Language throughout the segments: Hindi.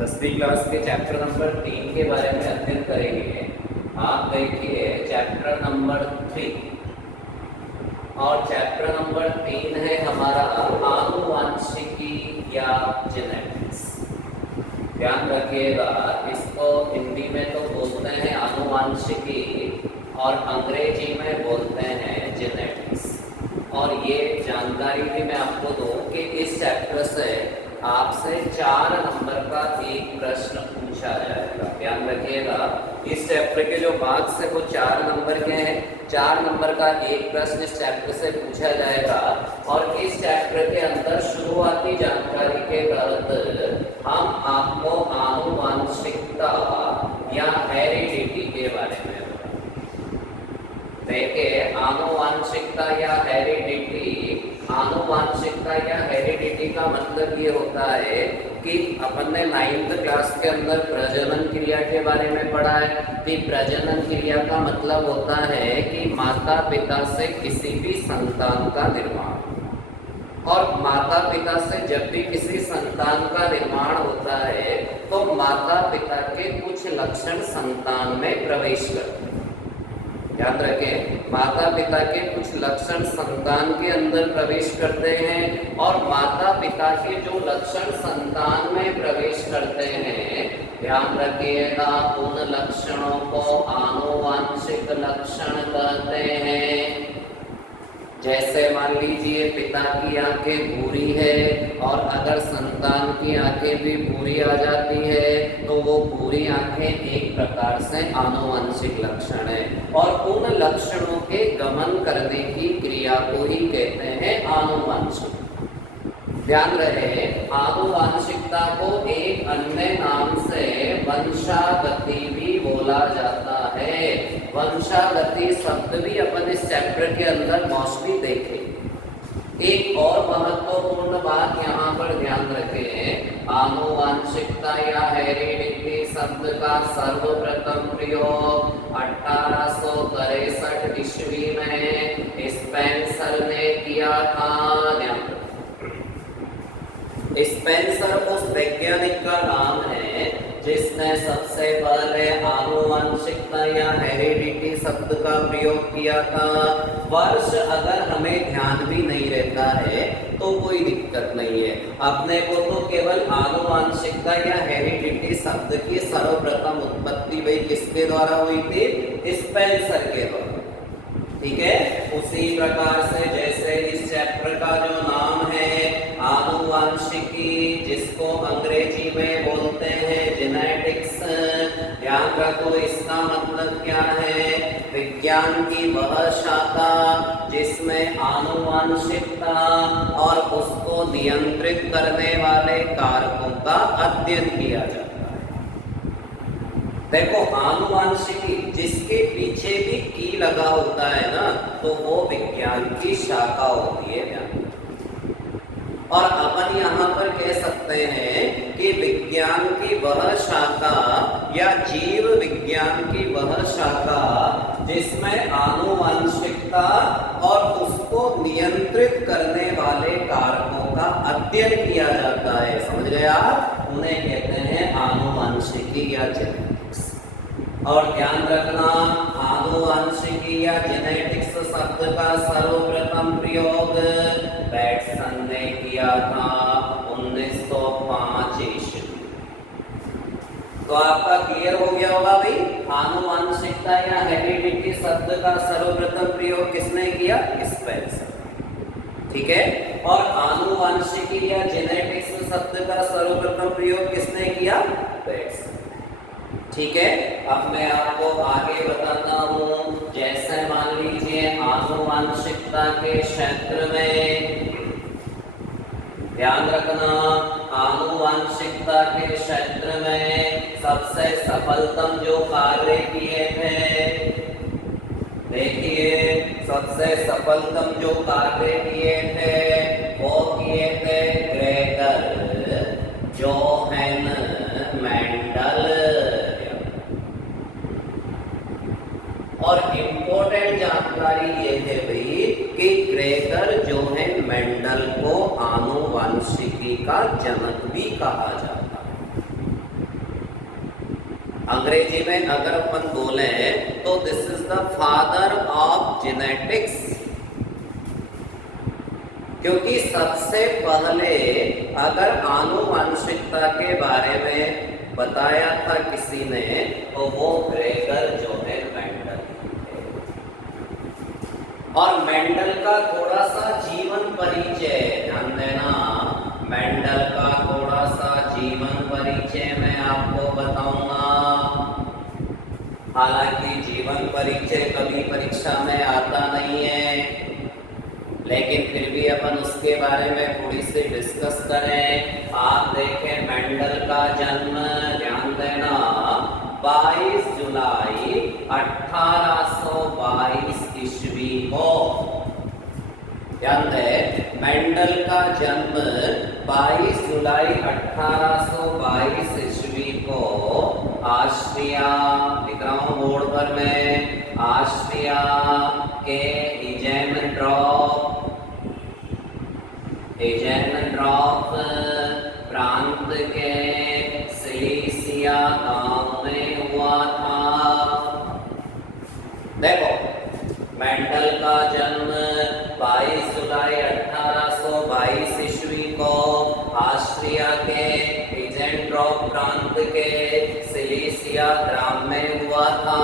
10वीं क्लास के चैप्टर नंबर 3 के बारे में अध्ययन करेंगे। आप देखिए चैप्टर नंबर 3 और चैप्टर नंबर 3 है हमारा आनुवांशिकी या जेनेटिक्स। ध्यान रखिएगा, इसको हिंदी में तो बोलते हैं आनुवांशिकी और अंग्रेजी में बोलते हैं जेनेटिक्स। और ये जानकारी भी मैं आपको दूं कि इस चैप्टर से आपसे 4 नंबर का एक प्रश्न पूछा जाएगा। ध्यान रखिएगा, इस चैप्टर के जो मार्क्स है वो 4 नंबर के हैं। 4 नंबर का एक प्रश्न इस चैप्टर से पूछा जाएगा। और इस चैप्टर के अंदर शुरुआती जानकारी के तहत हम आपको आनुवांशिकता या हेरिडिटी के बारे में देखिए। आनुवांशिकता या हेरिडिटी का मतलब ये होता है कि अपन ने 9th क्लास के अंदर प्रजनन क्रिया के बारे में पढ़ा है कि प्रजनन क्रिया का मतलब होता है कि माता पिता से किसी भी संतान का निर्माण। और माता पिता से जब भी किसी संतान का निर्माण होता है तो माता पिता के कुछ लक्षण संतान में प्रवेश करते हैं। ध्यान रखें, माता पिता के कुछ लक्षण संतान के अंदर प्रवेश करते हैं और माता पिता के जो लक्षण संतान में प्रवेश करते हैं, ध्यान रखिएगा, उन लक्षणों को आनुवांशिक लक्षण कहते हैं। जैसे मान लीजिए पिता की आंखें भूरी है और अगर संतान की आंखें भी भूरी आ जाती है तो वो भूरी आंखें एक प्रकार से आनुवांशिक लक्षण है। और उन लक्षणों के गमन करने की क्रिया को ही कहते हैं आनुवांशिक। ध्यान रहे, आनुवांशिकता को एक अन्य नाम से वंशागति भी बोला जाता है। वंशागति शब्द भी अपन इस चैप्टर के अंदर मोस्टली देखें। एक और महत्वपूर्ण बात यहाँ पर ध्यान रखें, आनुवांशिकता या हेरिडिटी शब्द का सर्वप्रथम प्रयोग 1863 ईस्वी में स्पेंसर ने किया था। स्पेंसर उस वैज्ञानिक का नाम है जिसने सबसे पहले आनुवांशिकता या हेरिडिटी शब्द का प्रयोग किया था। वर्ष अगर हमें ध्यान भी नहीं रहता है तो कोई दिक्कत नहीं है, अपने को तो केवल आनुवांशिकता या हेरिडिटी शब्द की सर्वप्रथम उत्पत्ति भाई किसके द्वारा हुई थी? स्पेंसर के द्वारा। ठीक है, उसी प्रकार से जैसे इस चैप्टर का जो नाम है आनुवांशिकी, जिसको अंग्रेजी में बोलते हैं जेनेटिक्स, ध्यान रखो इसका मतलब क्या है? विज्ञान की वह शाखा जिसमें आनुवांशिकता और उसको नियंत्रित करने वाले कारकों का अध्ययन किया जाता है। देखो, आनुवांशिकी जिसके पीछे भी की लगा होता है ना, तो वो विज्ञान की शाखा होती है। और अपन यहाँ पर कह सकते हैं कि विज्ञान की वह शाखा या जीव विज्ञान की वह शाखा जिसमें आनुवांशिकता और उसको नियंत्रित करने वाले कारकों का अध्ययन किया जाता है। समझ गए आप? उन्हें कहते हैं आनुवांशिकी या जेनेटिक्स। और ध्यान रखना, आनुवांशिकी या जेनेटिक्स शब्द का सर्वप्रथम प्रयोग बैटसन ने किया था 1905 ईस्वी। तो आपका क्लियर हो गया होगा भाई, आनुवांशिकता या हेरिडिटी शब्द का सर्वप्रथम प्रयोग किसने किया? स्पेंसर। ठीक है, और आनुवांशिकी या जेनेटिक्स शब्द का सर्वप्रथम प्रयोग किसने किया? बैटसन। ठीक है, अब मैं आपको आगे बताता हूँ। जैसे मान लीजिए आनुवांशिकता के क्षेत्र में, ध्यान रखना, आनुवांशिकता के क्षेत्र में सबसे सफलतम जो कार्य किए थे, देखिए सबसे सफलतम जो कार्य किए थे वो किए थे ग्रेगर जोहान मेंडल। और इम्पोर्टेंट जानकारी ये है भाई कि ग्रेगर जोहान मेंडल को आनुवांशिकी का जनक भी कहा जाता है। अंग्रेजी में अगर अपन बोले तो this is the father of genetics, क्योंकि सबसे पहले अगर आनुवंशिकता के बारे में बताया था किसी ने तो वो ग्रेगर जोहेन मेंडल। और मेंडल का थोड़ा सा जीवन परिचय ध्यान देना, मेंडल का थोड़ा सा जीवन परिचय मैं आपको बताऊंगा। हालांकि जीवन परिचय कभी परीक्षा में आता नहीं है, लेकिन फिर भी अपन उसके बारे में थोड़ी सी डिस्कस करें। आप देखें मेंडल का जन्म ध्यान देना 22 जुलाई 1822 ईस्वी को। ध्यान दें, मेंडल का जन्म 22 जुलाई 1822 ईस्वी को ऑस्ट्रिया, लिख रहा हूं बोर्ड पर मैं, ऑस्ट्रिया के एजेनड्रॉफ प्रांत के सिलीसिया गांव में हुआ था। देखो, मेंडल का जन्म 22 जुलाई 1822 ईस्वी को ऑस्ट्रिया के एजेनड्रॉफ प्रांत के सिलीसिया ग्राम में हुआ था।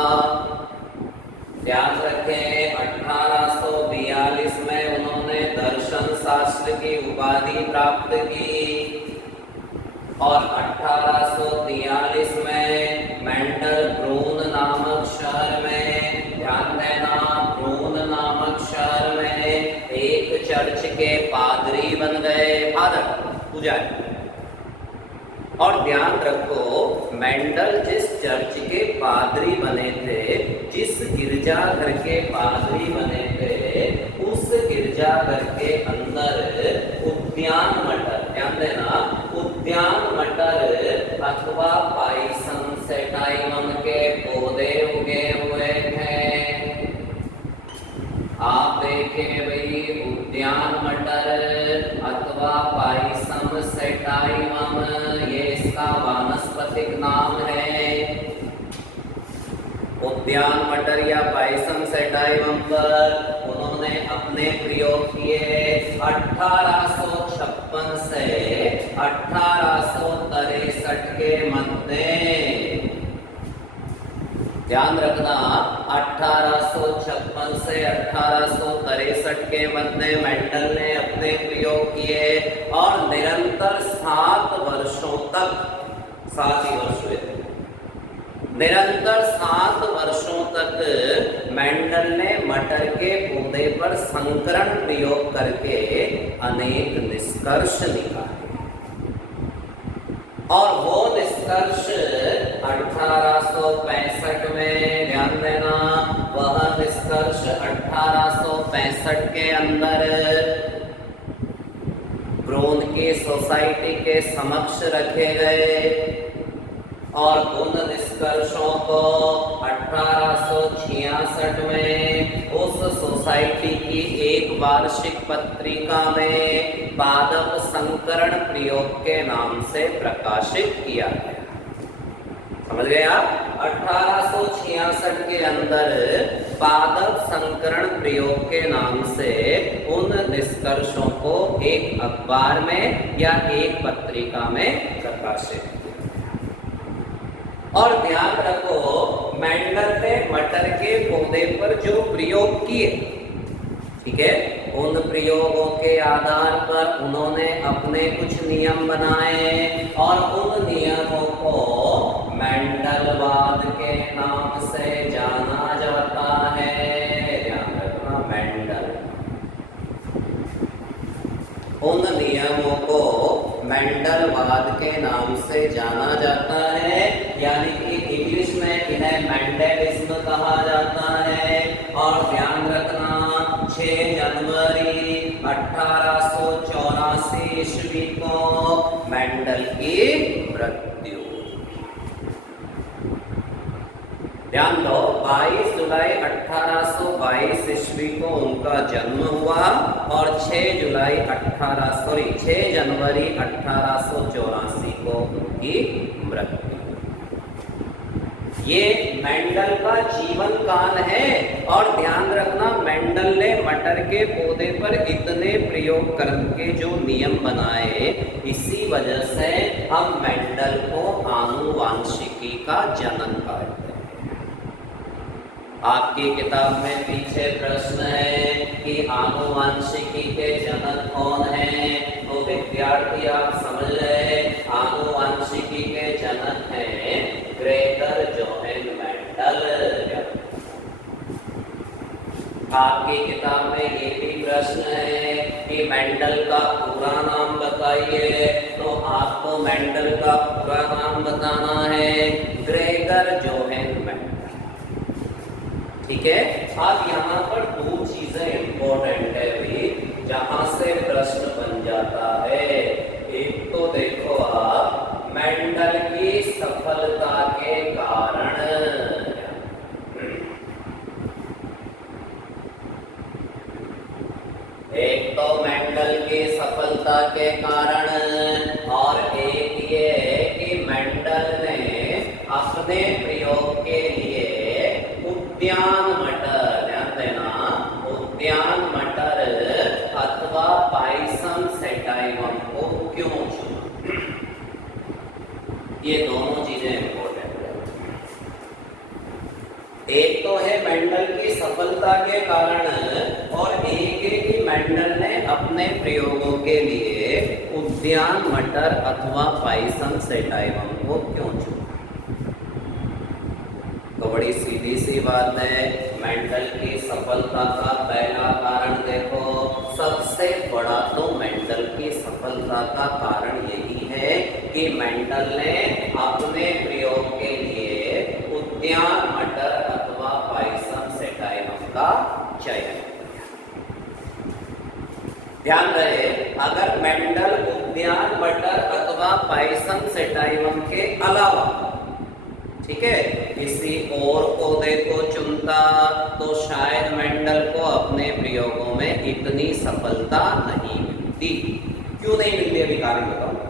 ध्यान रखें, 1842 में उन्होंने दर्शन शास्त्र की उपाधि प्राप्त की और 1843 में मेंडल ब्रून नामक शहर में, ध्यान देना, ब्रून नामक शहर में एक चर्च के पादरी बन गए, फादर, पुजारी। और ध्यान रखो, मेंडल जिस चर्च के पादरी बने थे, जिस गिरजाघर के पादरी बने थे, उस गिरजाघर के अंदर उद्यान मटर, ध्यान देना, उद्यान मटर अथवा पाइसम सेटाइमम के पौधे उगे हुए थे। आप देखें भाई, उद्यान मटर अथवा पाइसम सेटाइमम, ये इसका वानस्पतिक नाम है। उद्यान मटर या पाइसम सेटाइमम पर उन्होंने अपने प्रयोग किए 1856 से 1863 के मध्य। ध्यान रखना, 1856 से 1863 के मध्य मेंडल ने अपने प्रयोग किए और निरंतर 7 वर्षों तक, 7 ही वर्ष हुए, निरंतर 7 वर्षों तक मेंडल ने मटर के पौधे पर संकरण प्रयोग करके अनेक निष्कर्ष निकाले। और वो निष्कर्ष 1865 में, ध्यान देना, वह निष्कर्ष 1865 के अंदर ब्रून की सोसाइटी के समक्ष रखे गए और उन निष्कर्षों को 1866 में उस सोसाइटी की एक वार्षिक पत्रिका में पादप संकरण प्रयोग के नाम से प्रकाशित किया गया। समझ गए आप? 1866 के अंदर पादप संकरण प्रयोग के नाम से उन निष्कर्षों को एक अखबार में या एक पत्रिका में प्रकाशित किया। और ध्यान रखो, मेंडल ने मटर के पौधे पर जो प्रयोग किए, ठीक है, उन प्रयोगों के आधार पर उन्होंने अपने कुछ नियम बनाए और उन नियमों को मेंडलवाद के नाम से जाना जाता है। ध्यान रखना, मेंडल, उन नियमों को मेंडलवाद के नाम से जाना जाता है, यानी कि इंग्लिश में इन्हें मेंडलिज्म कहा जाता है। और ध्यान रखना, 6 जनवरी 1884 ईस्वी को मेंडल की मृत्यु। ध्यान दो, 22 जुलाई 1822 ईस्वी को उनका जन्म हुआ और 6 जनवरी 1884 को उनकी मृत्यु। ये मेंडल का जीवन काल है। और ध्यान रखना, मेंडल ने मटर के पौधे पर इतने प्रयोग करके जो नियम बनाए, इसी वजह से हम मेंडल को आनुवांशिकी का जनक कहते हैं। आपकी किताब में पीछे प्रश्न है कि आनुवांशिकी के जनक कौन हैं? तो विद्यार्थी आप समझ रहे, आनुवांशिकी के जनक हैं ग्रेगर जोहान मेंडल। आपकी किताब में ये भी प्रश्न है कि मेंडल का पूरा नाम बताइए, तो आपको मेंडल का पूरा नाम बताना है ग्रेगर जोहान मेंडल। ठीक है। अब यहाँ पर दो चीजें इंपॉर्टेंट है भी, जहां से प्रश्न बन जाता है। एक तो देखो आप, मेंडल की सफलता के कारण, एक तो मेंडल की सफलता के कारण, और एक ये कि मेंडल ने अपने प्रयोग के लिए उद्यान मटर, ध्यान देना, उद्यान मटर अथवा पाइसम सेटाइवम को क्यों चुना? ये दोनों चीजें इंपॉर्टेंट है। एक तो है मेंडल की सफलता के कारण, और एक है कि मेंडल ने अपने प्रयोगों के लिए उद्यान मटर अथवा पाइसम सेटाइवम को क्यों चुना? तो बड़ी सीधी सी बात है, मेंडल की सफलता का पहला कारण देखो, सबसे बड़ा तो मेंडल की सफलता का कारण यही है कि मेंडल ने अपने प्रयोग के लिए उद्यान मटर अथवा पाइसम सेटाइवम का चयन किया। ध्यान रहे, अगर मेंडल उद्यान मटर अथवा पाइसम सेटाइवम के अलावा, ठीक है, किसी और पौधे को चुनता, तो शायद मेंडल को अपने प्रयोगों में इतनी सफलता नहीं मिलती। क्यों नहीं मिलती, अभी कारण बताऊंगा।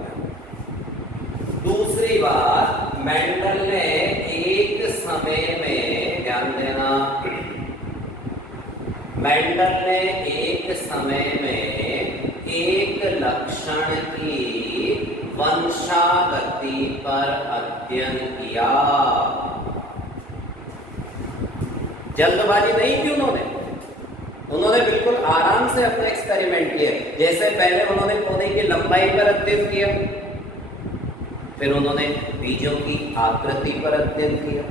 दूसरी बात, मेंडल ने एक समय में, ध्यान देना, मेंडल ने एक समय में एक लक्षण की वंशागति पर अध्ययन किया। जल्दबाजी नहीं की उन्होंने बिल्कुल आराम से अपने एक्सपेरिमेंट किए। जैसे पहले उन्होंने पौधे की लंबाई पर अध्ययन किया, फिर उन्होंने बीजों की आकृति पर अध्ययन किया,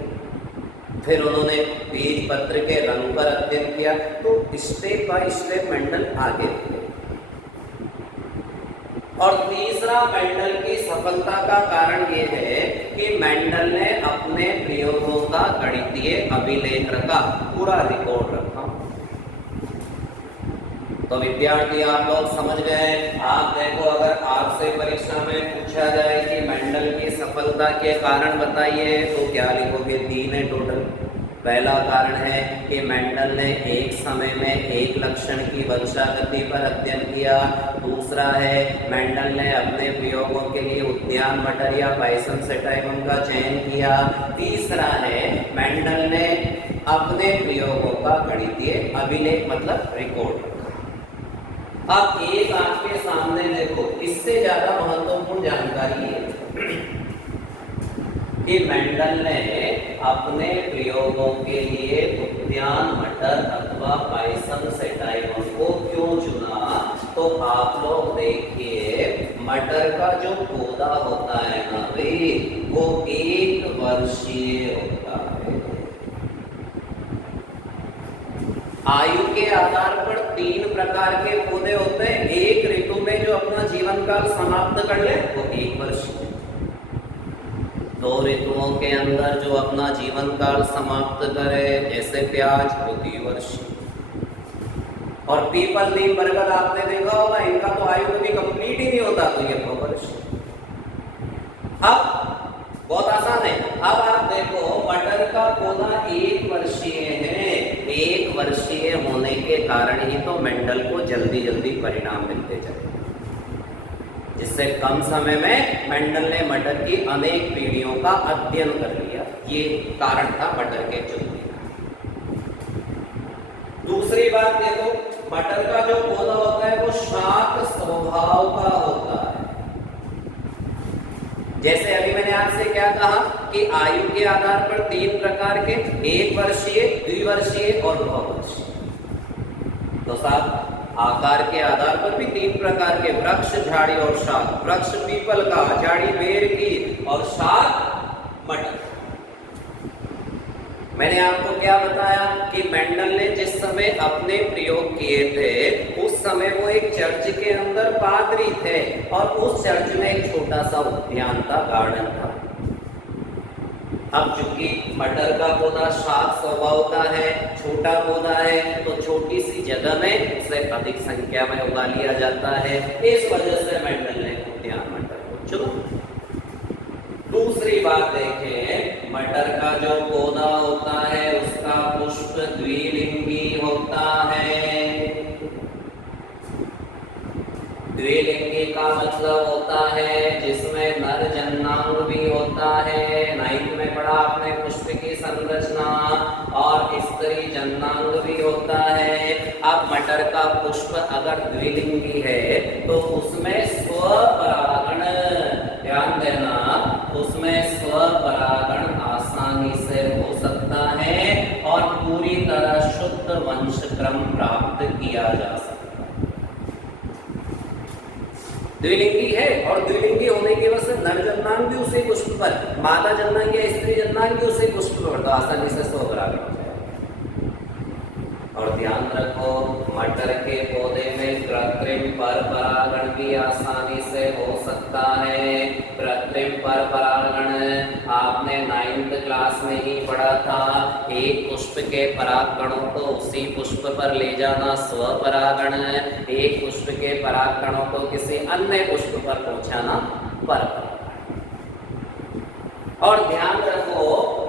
फिर उन्होंने बीज पत्र के रंग पर अध्ययन किया। तो स्टेप बाय स्टेप मेंडल आगे थे। और तीसरा मेंडल की सफलता का कारण यह है कि मेंडल ने अपने प्रयोगों का गणितीय अभिलेख रखा, पूरा रिकॉर्ड रखा। तो विद्यार्थी आप लोग समझ गए। आप देखो, अगर आपसे परीक्षा में पूछा जाए कि मेंडल की सफलता के कारण बताइए, तो क्या लिखोगे? 3 है टोटल। पहला कारण है कि मेंडल ने एक समय में एक लक्षण की वंशागति पर अध्ययन किया। दूसरा है, मेंडल ने अपने प्रयोगों के लिए उद्यान मटर या पाइसम सेटाइवम का चयन किया। तीसरा है, मेंडल ने अपने प्रयोगों का गणितीय अभिलेख मतलब रिकॉर्ड। अब एक आपके सामने देखो, इससे ज्यादा महत्वपूर्ण जानकारी है कि मेंडल ने अपने प्रयोगों के लिए उद्यान मटर अथवा पाइसम सेटाइवम को क्यों चुना। तो आप लोग देखिए, मटर का जो पौधा होता है ना भाई, वो 1 वर्षीय होता है। आयु के आधार पर 3 प्रकार के पौधे होते हैं। एक ऋतु में जो अपना जीवन काल समाप्त कर ले वो 1 वर्ष, 2 ऋतुओं के अंदर जो अपना जीवन काल समाप्त करे, जैसे प्याज, वो 2 वर्ष, और पीपल, नीम, बरगद आपने देखा होगा, इनका तो आयु कभी कंप्लीट ही नहीं होता, तो ये 2 वर्ष। अब बहुत आसान है। अब आप देखो, मटर का पौधा 1 वर्षीय है। 1 वर्षीय होने के कारण ही तो मेंडल को जल्दी जल्दी परिणाम मिलते चले। इससे कम समय में मेंडल ने मटर की अनेक पीढ़ियों का अध्ययन कर लिया। ये कारण था मटर के चुनने का। दूसरी बात देखो, मटर का जो पौधा होता है वो शाक स्वभाव का होता है। जैसे अभी मैंने आपसे क्या कहा कि आयु के आधार पर 3 प्रकार के, 1 वर्षीय, द्विवर्षीय और बहुवर्षीय। तो साथ आकार के आधार पर भी 3 प्रकार के, वृक्ष, झाड़ी और शाक। वृक्ष पीपल का, झाड़ी बेर की और शाक मटर। मैंने आपको क्या बताया कि मेंडल ने जिस समय अपने प्रयोग किए थे उस समय वो एक चर्च के अंदर पादरी थे और उस चर्च में एक छोटा सा उद्यान था, गार्डन था। अब चूंकि मटर का पौधा शाक स्वभाव का है, छोटा पौधा है, तो छोटी सी जगह में उसे अधिक संख्या में उगा लिया जाता है। इस वजह से मेंडल ने उद्यान मटर को चुना। दूसरी बात देखें, मटर का जो पौधा होता है उसका पुष्प द्विलिंगी होता है। द्विलिंगी का मतलब होता है जिसमें नर जन्नांग भी होता है। 9th में पढ़ा आपने पुष्प की संरचना, और स्त्री जन्नांग भी होता है। अब मटर का पुष्प अगर द्विलिंगी है तो उसमें स्वपरागण, ध्यान देना, उसमें स्वपरागण आसानी से हो सकता है और पूरी तरह शुद्ध वंशक्रम प्राप्त किया जा सकता है। द्विलिंगी है और द्विलिंगी होने की वजह से नर जन्नांग भी उसी पुष्प पर, मादा जन्नांग या स्त्री जन्नांग भी उसी पुष्प पर, तो आसानी से स्वपरागण हो जाएगा। और ध्यान रखो, मटर के पौधे में कृत्रिम पर परागण भी आसानी से हो सकता है। कृत्रिम पर परागण आपने 9th क्लास में ही पढ़ा था। एक पुष्प के परागकणों को उसी पुष्प पर ले जाना स्वपरागण, एक पुष्प के परागकणों को किसी अन्य पुष्प पर पहुंचाना परपरागण। और ध्यान रखो,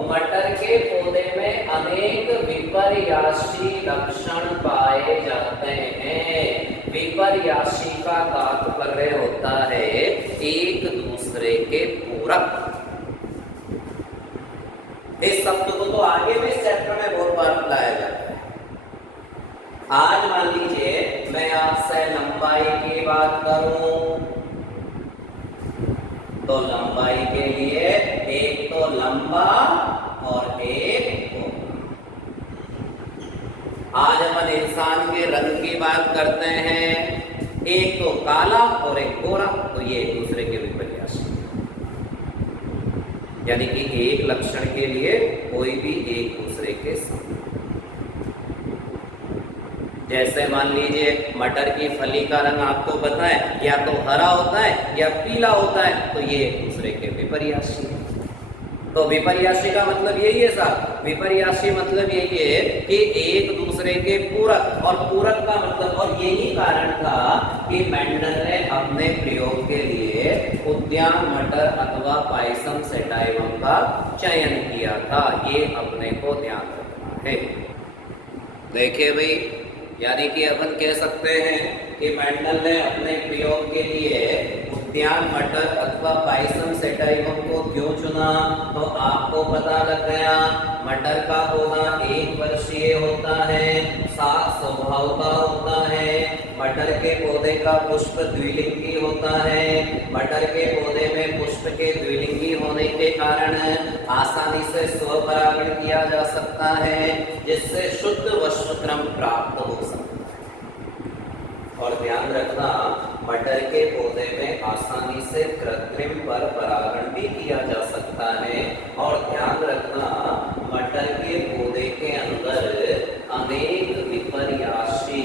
मटर के पौधे में अनेक विपर्यासी लक्षण पाए जाते हैं। विपर्यासी का तात्पर्य होता है एक दूसरे के पूरक। इस शब्द को तो आगे भी चैप्टर में बहुत बार बताया जाता है। आज मान लीजिए मैं आपसे लंबाई की बात करूं तो लंबाई के लिए एक तो लंबा और एक गोरा। आज अपन इंसान के रंग की बात करते हैं, एक तो काला और एक गोरा, तो ये एक दूसरे के विपर्यासी। यानी कि एक लक्षण के लिए कोई भी एक दूसरे के समान। जैसे मान लीजिए मटर की फली का रंग आपको पता है, या तो हरा होता है या पीला होता है, तो ये एक दूसरे के विपर्यासी है। तो विपर्यासी का मतलब यही है साहब, विपर्यासी मतलब यही है कि एक दूसरे के पूरक, और पूरक का मतलब, और यही कारण था कि मेंडल ने अपने प्रयोग के लिए उद्यान मटर अथवा पायसम सेटाइवम का चयन किया था। ये अपने को ध्यान रखना है। देखिए भाई, यानी कि अपन कह सकते हैं कि मेंडल ने अपने प्रयोग के लिए उद्यान मटर अथवा पायसम सेटाइवम को क्यों चुना, तो आपको पता लग गया। मटर का पौधा 1 वर्षीय होता है, शाक स्वभाव का होता है। मटर के पौधे का पुष्प द्विलिंगी होता है। मटर के पौधे में पुष्प के द्विलिंगी होने के कारण आसानी से स्वपरागण किया जा सकता है, जिससे शुद्ध वंशक्रम प्राप्त हो सकता है। और ध्यान रखना, मटर के पौधे में आसानी से कृत्रिम पर परागण भी किया जा सकता है। और ध्यान रखना, मटर के पौधे के अंदर अनेक विपर्यासी,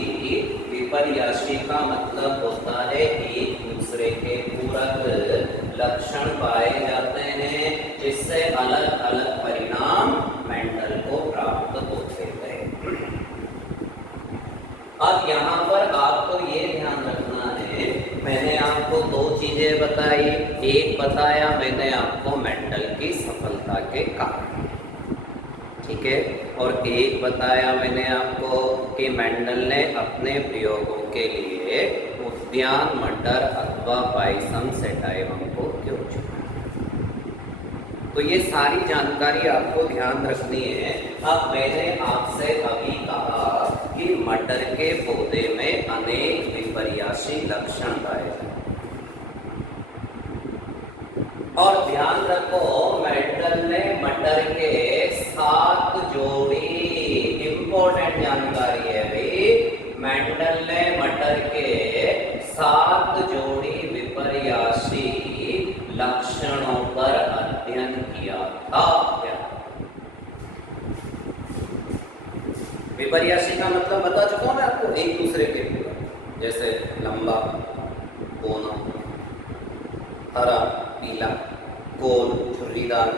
विपर्यासी का मतलब होता है एक दूसरे के पूरक लक्षण पाए जाते हैं, जिससे अलग अलग परिणाम मेंडल को प्राप्त होते हैं। अब यहाँ पर आपको ये ध्यान रखना है, मैंने आपको 2 चीजें बताई। एक बताया मैंने आपको मेंडल की सफलता के कारण, ठीक है, और एक बताया मैंने आपको कि मेंडल ने अपने प्रयोगों के लिए ध्यान मटर अथवा पायसम सेटाइवम को क्यों चुना? तो ये सारी जानकारी आपको ध्यान रखनी है। अब मैंने आपसे अभी कहा कि मटर के पौधे में अनेक विपर्यासी लक्षण पाए जाते हैं। और ध्यान रखो, मेंडल ने मटर के 7 जोड़ी, इंपॉर्टेंट जानकारी है भाई, मेंडल ने मटर के 7 जोड़ी विपर्यासी लक्षणों पर अध्ययन किया था। विपर्यासी का मतलब बता चुका हूं मैं आपको, एक दूसरे के पूरा, जैसे लंबा, कोना, हरा, पीला, गोल, झुर्रीदार।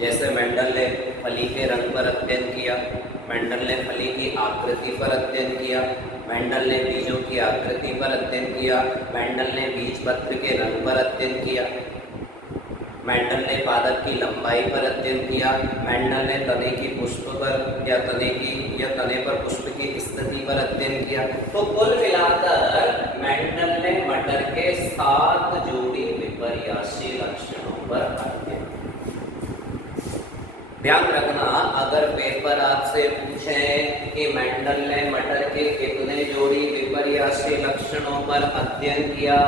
जैसे मेंडल ने फली के रंग पर अध्ययन किया, मेंडल ने फली की आकृति पर अध्ययन किया, मेंडल ने बीजों की आकृति पर अध्ययन किया, मेंडल ने बीज पत्र के रंग पर अध्ययन किया, मेंडल ने पादप की लंबाई पर अध्ययन किया, मेंडल ने तने की पुष्प पर या तने पर पुष्प की स्थिति पर अध्ययन किया। तो कुल मिलाकर मेंडल ने मटर के 7 जोड़ी विपर्यासी लक्षणों पर अध्ययन। ध्यान रखना, अगर पेपर आपसे पूछे कि मेंडल ने मटर के कितने जोड़ी विपर्यासी लक्षणों पर अध्ययन किया,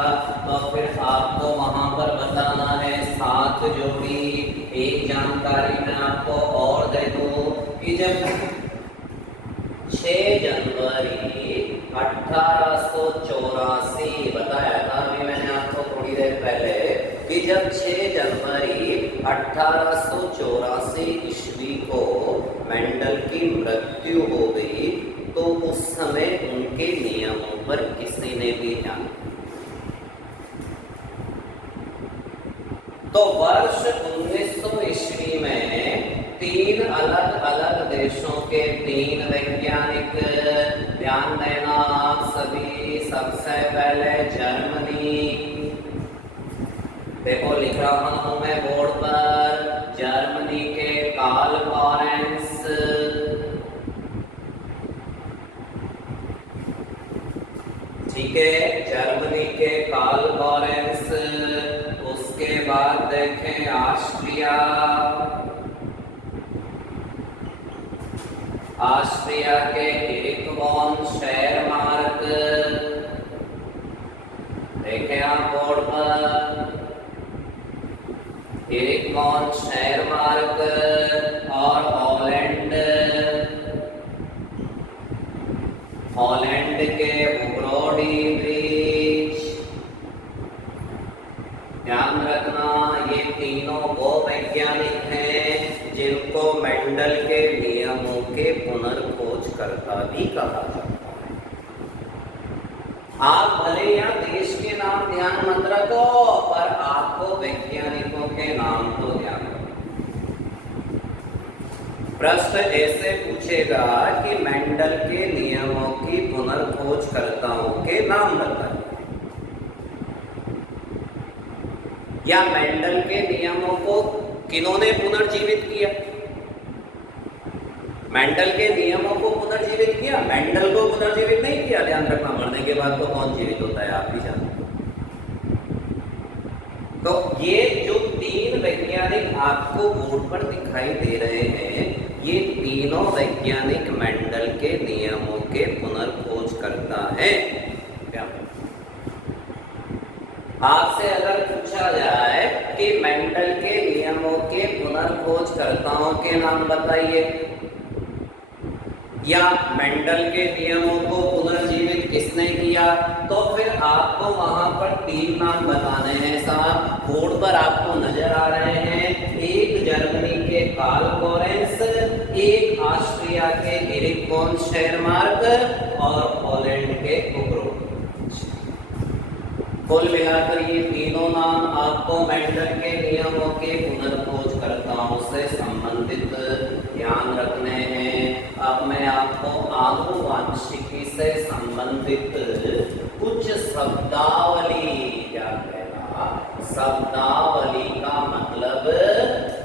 तो फिर आपको वहां पर बताना है 7 जोड़ी। एक जानकारी मैं आपको और दे दूं कि जब 6 जनवरी 1884 बताया था अभी मैंने आपको थोड़ी देर पहले कि जब 6 जनवरी 1884 ईस्वी को मेंडल की मृत्यु हो गई, तो उस समय उनके नियमों पर किसी ने भी ध्यान। तो वर्ष 1900 ईस्वी में 3 अलग अलग देशों के 3 वैज्ञानिक, ध्यान देना आप सभी, सबसे पहले जर्मनी, देखो लिख रहा हूं मैं बोर्ड पर, जर्मनी के कार्ल लॉरेंस, ठीक है, जर्मनी के कार्ल लॉरेंस। उसके बाद देखें ऑस्ट्रिया के एरिक वॉन शेरमार्क, देखें आप बोर्ड पर, एरिक वॉन शेरमार्क। और हॉलैंड के ब्रोडी ब्रिज। ध्यान रखना, ये तीनों वो वैज्ञानिक हैं जिनको मेंडल के नियमों के पुनर्खोजकर्ता भी कहा जाता है। आप भले या देश के नाम ध्यान मत रखो, पर आपको वैज्ञानिकों के नाम तो ध्यान रखो। प्रश्न ऐसे पूछेगा कि मेंडल के नियमों की पुनर्खोजकर्ताओं के नाम बताइए, या मेंडल के नियमों को किन्होंने पुनर्जीवित किया। मेंडल के नियमों को पुनर्जीवित किया, मेंडल को पुनर्जीवित नहीं किया। ध्यान रखना, मरने के बाद तो कौन जीवित होता है आप भी जानते हैं। तो ये जो 3 वैज्ञानिक आपको बोर्ड पर दिखाई दे रहे हैं, ये तीनों वैज्ञानिक मेंडल के नियमों के पुनर्खोजकर्ता हैं। क्या आपसे अगर पूछा जाए कि मेंडल के नियमों के पुनर्खोजकर्ताओं के नाम बताइए, या मेंडल के नियमों को पुनर्जीवित किसने किया, तो फिर आपको वहां पर 3 नाम बताने हैं साहब। बोर्ड पर आपको नजर आ रहे हैं, एक जर्मनी के कार्ल लॉरेंस, एक ऑस्ट्रिया के एरिक वॉन शेरमार्क और हॉलैंड के ब्रोडी। कुल मिलाकर ये तीनों नाम आपको मेंडल के नियमों के पुनर्खोजकर्ताओं से संबंधित ध्यान रखने हैं। अब मैं आपको आनुवांशिकी से संबंधित कुछ शब्दावली, क्या कहना, शब्दावली का मतलब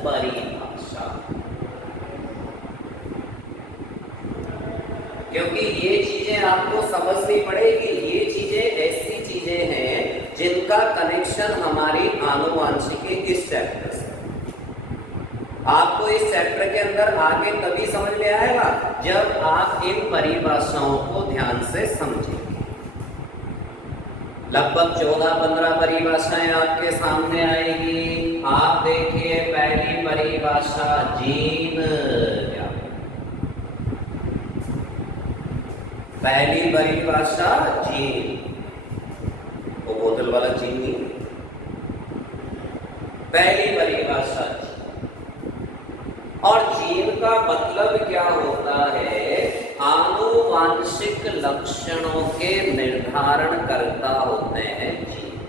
परिभाषा, क्योंकि ये चीजें आपको समझनी पड़ेगी। ये चीजें जिनका कनेक्शन हमारी आनुवांशिकी इस चैप्टर से। आपको इस चैप्टर के अंदर आगे तभी समझ में आएगा जब आप इन परिभाषाओं को ध्यान से समझेंगे। लगभग 14-15 परिभाषाएं आपके सामने आएगी। आप देखिए, पहली परिभाषा जीन। क्या पहली परिभाषा? जीन। वो बोतल वाला जीन नहीं, पहली परिभाषा जीन। और जीन का मतलब क्या होता है? आनुवांशिक लक्षणों के निर्धारण करता होते हैं जीन।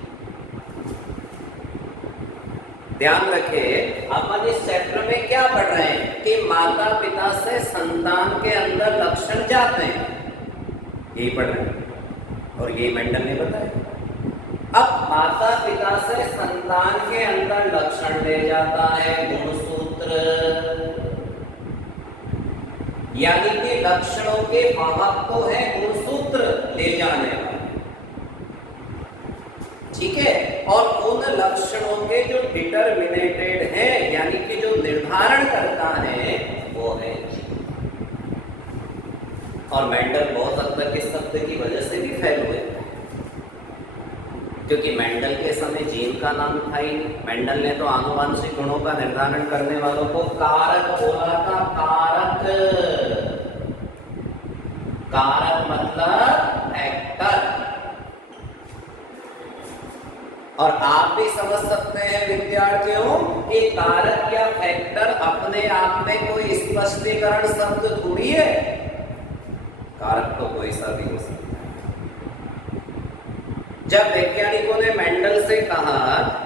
ध्यान रखें, अपन इस चैप्टर में क्या पढ़ रहे हैं कि माता पिता से संतान के अंदर लक्षण जाते हैं, यही पढ़ रहे हैं और ये मेंडल ने बताया। अब माता पिता से संतान के अंदर लक्षण ले जाता है गुणसूत्र, यानी कि लक्षणों के वाहक तो है गुणसूत्र ले जाने वाले, ठीक है। और उन लक्षणों के जो डिटरमिनेटेड है, यानी कि जो निर्धारण करता है, वो है जीन। और मेंडल बहुत हद तक इस शब्द की वजह से भी फेल हुए, क्योंकि मेंडल के समय जीन का नाम था ही नहीं। मेंडल ने तो आनुवांशिक गुणों का निर्धारण करने वालों को कारक बोला था। कारक, कारक मतलब फैक्टर। और आप भी समझ सकते हैं विद्यार्थियों कि कारक या फैक्टर अपने आप में कोई स्पष्टीकरण शब्द थोड़ी है। कारक तो कोई सा भी हो सकता है। जब वैज्ञानिकों ने मेंडल से कहा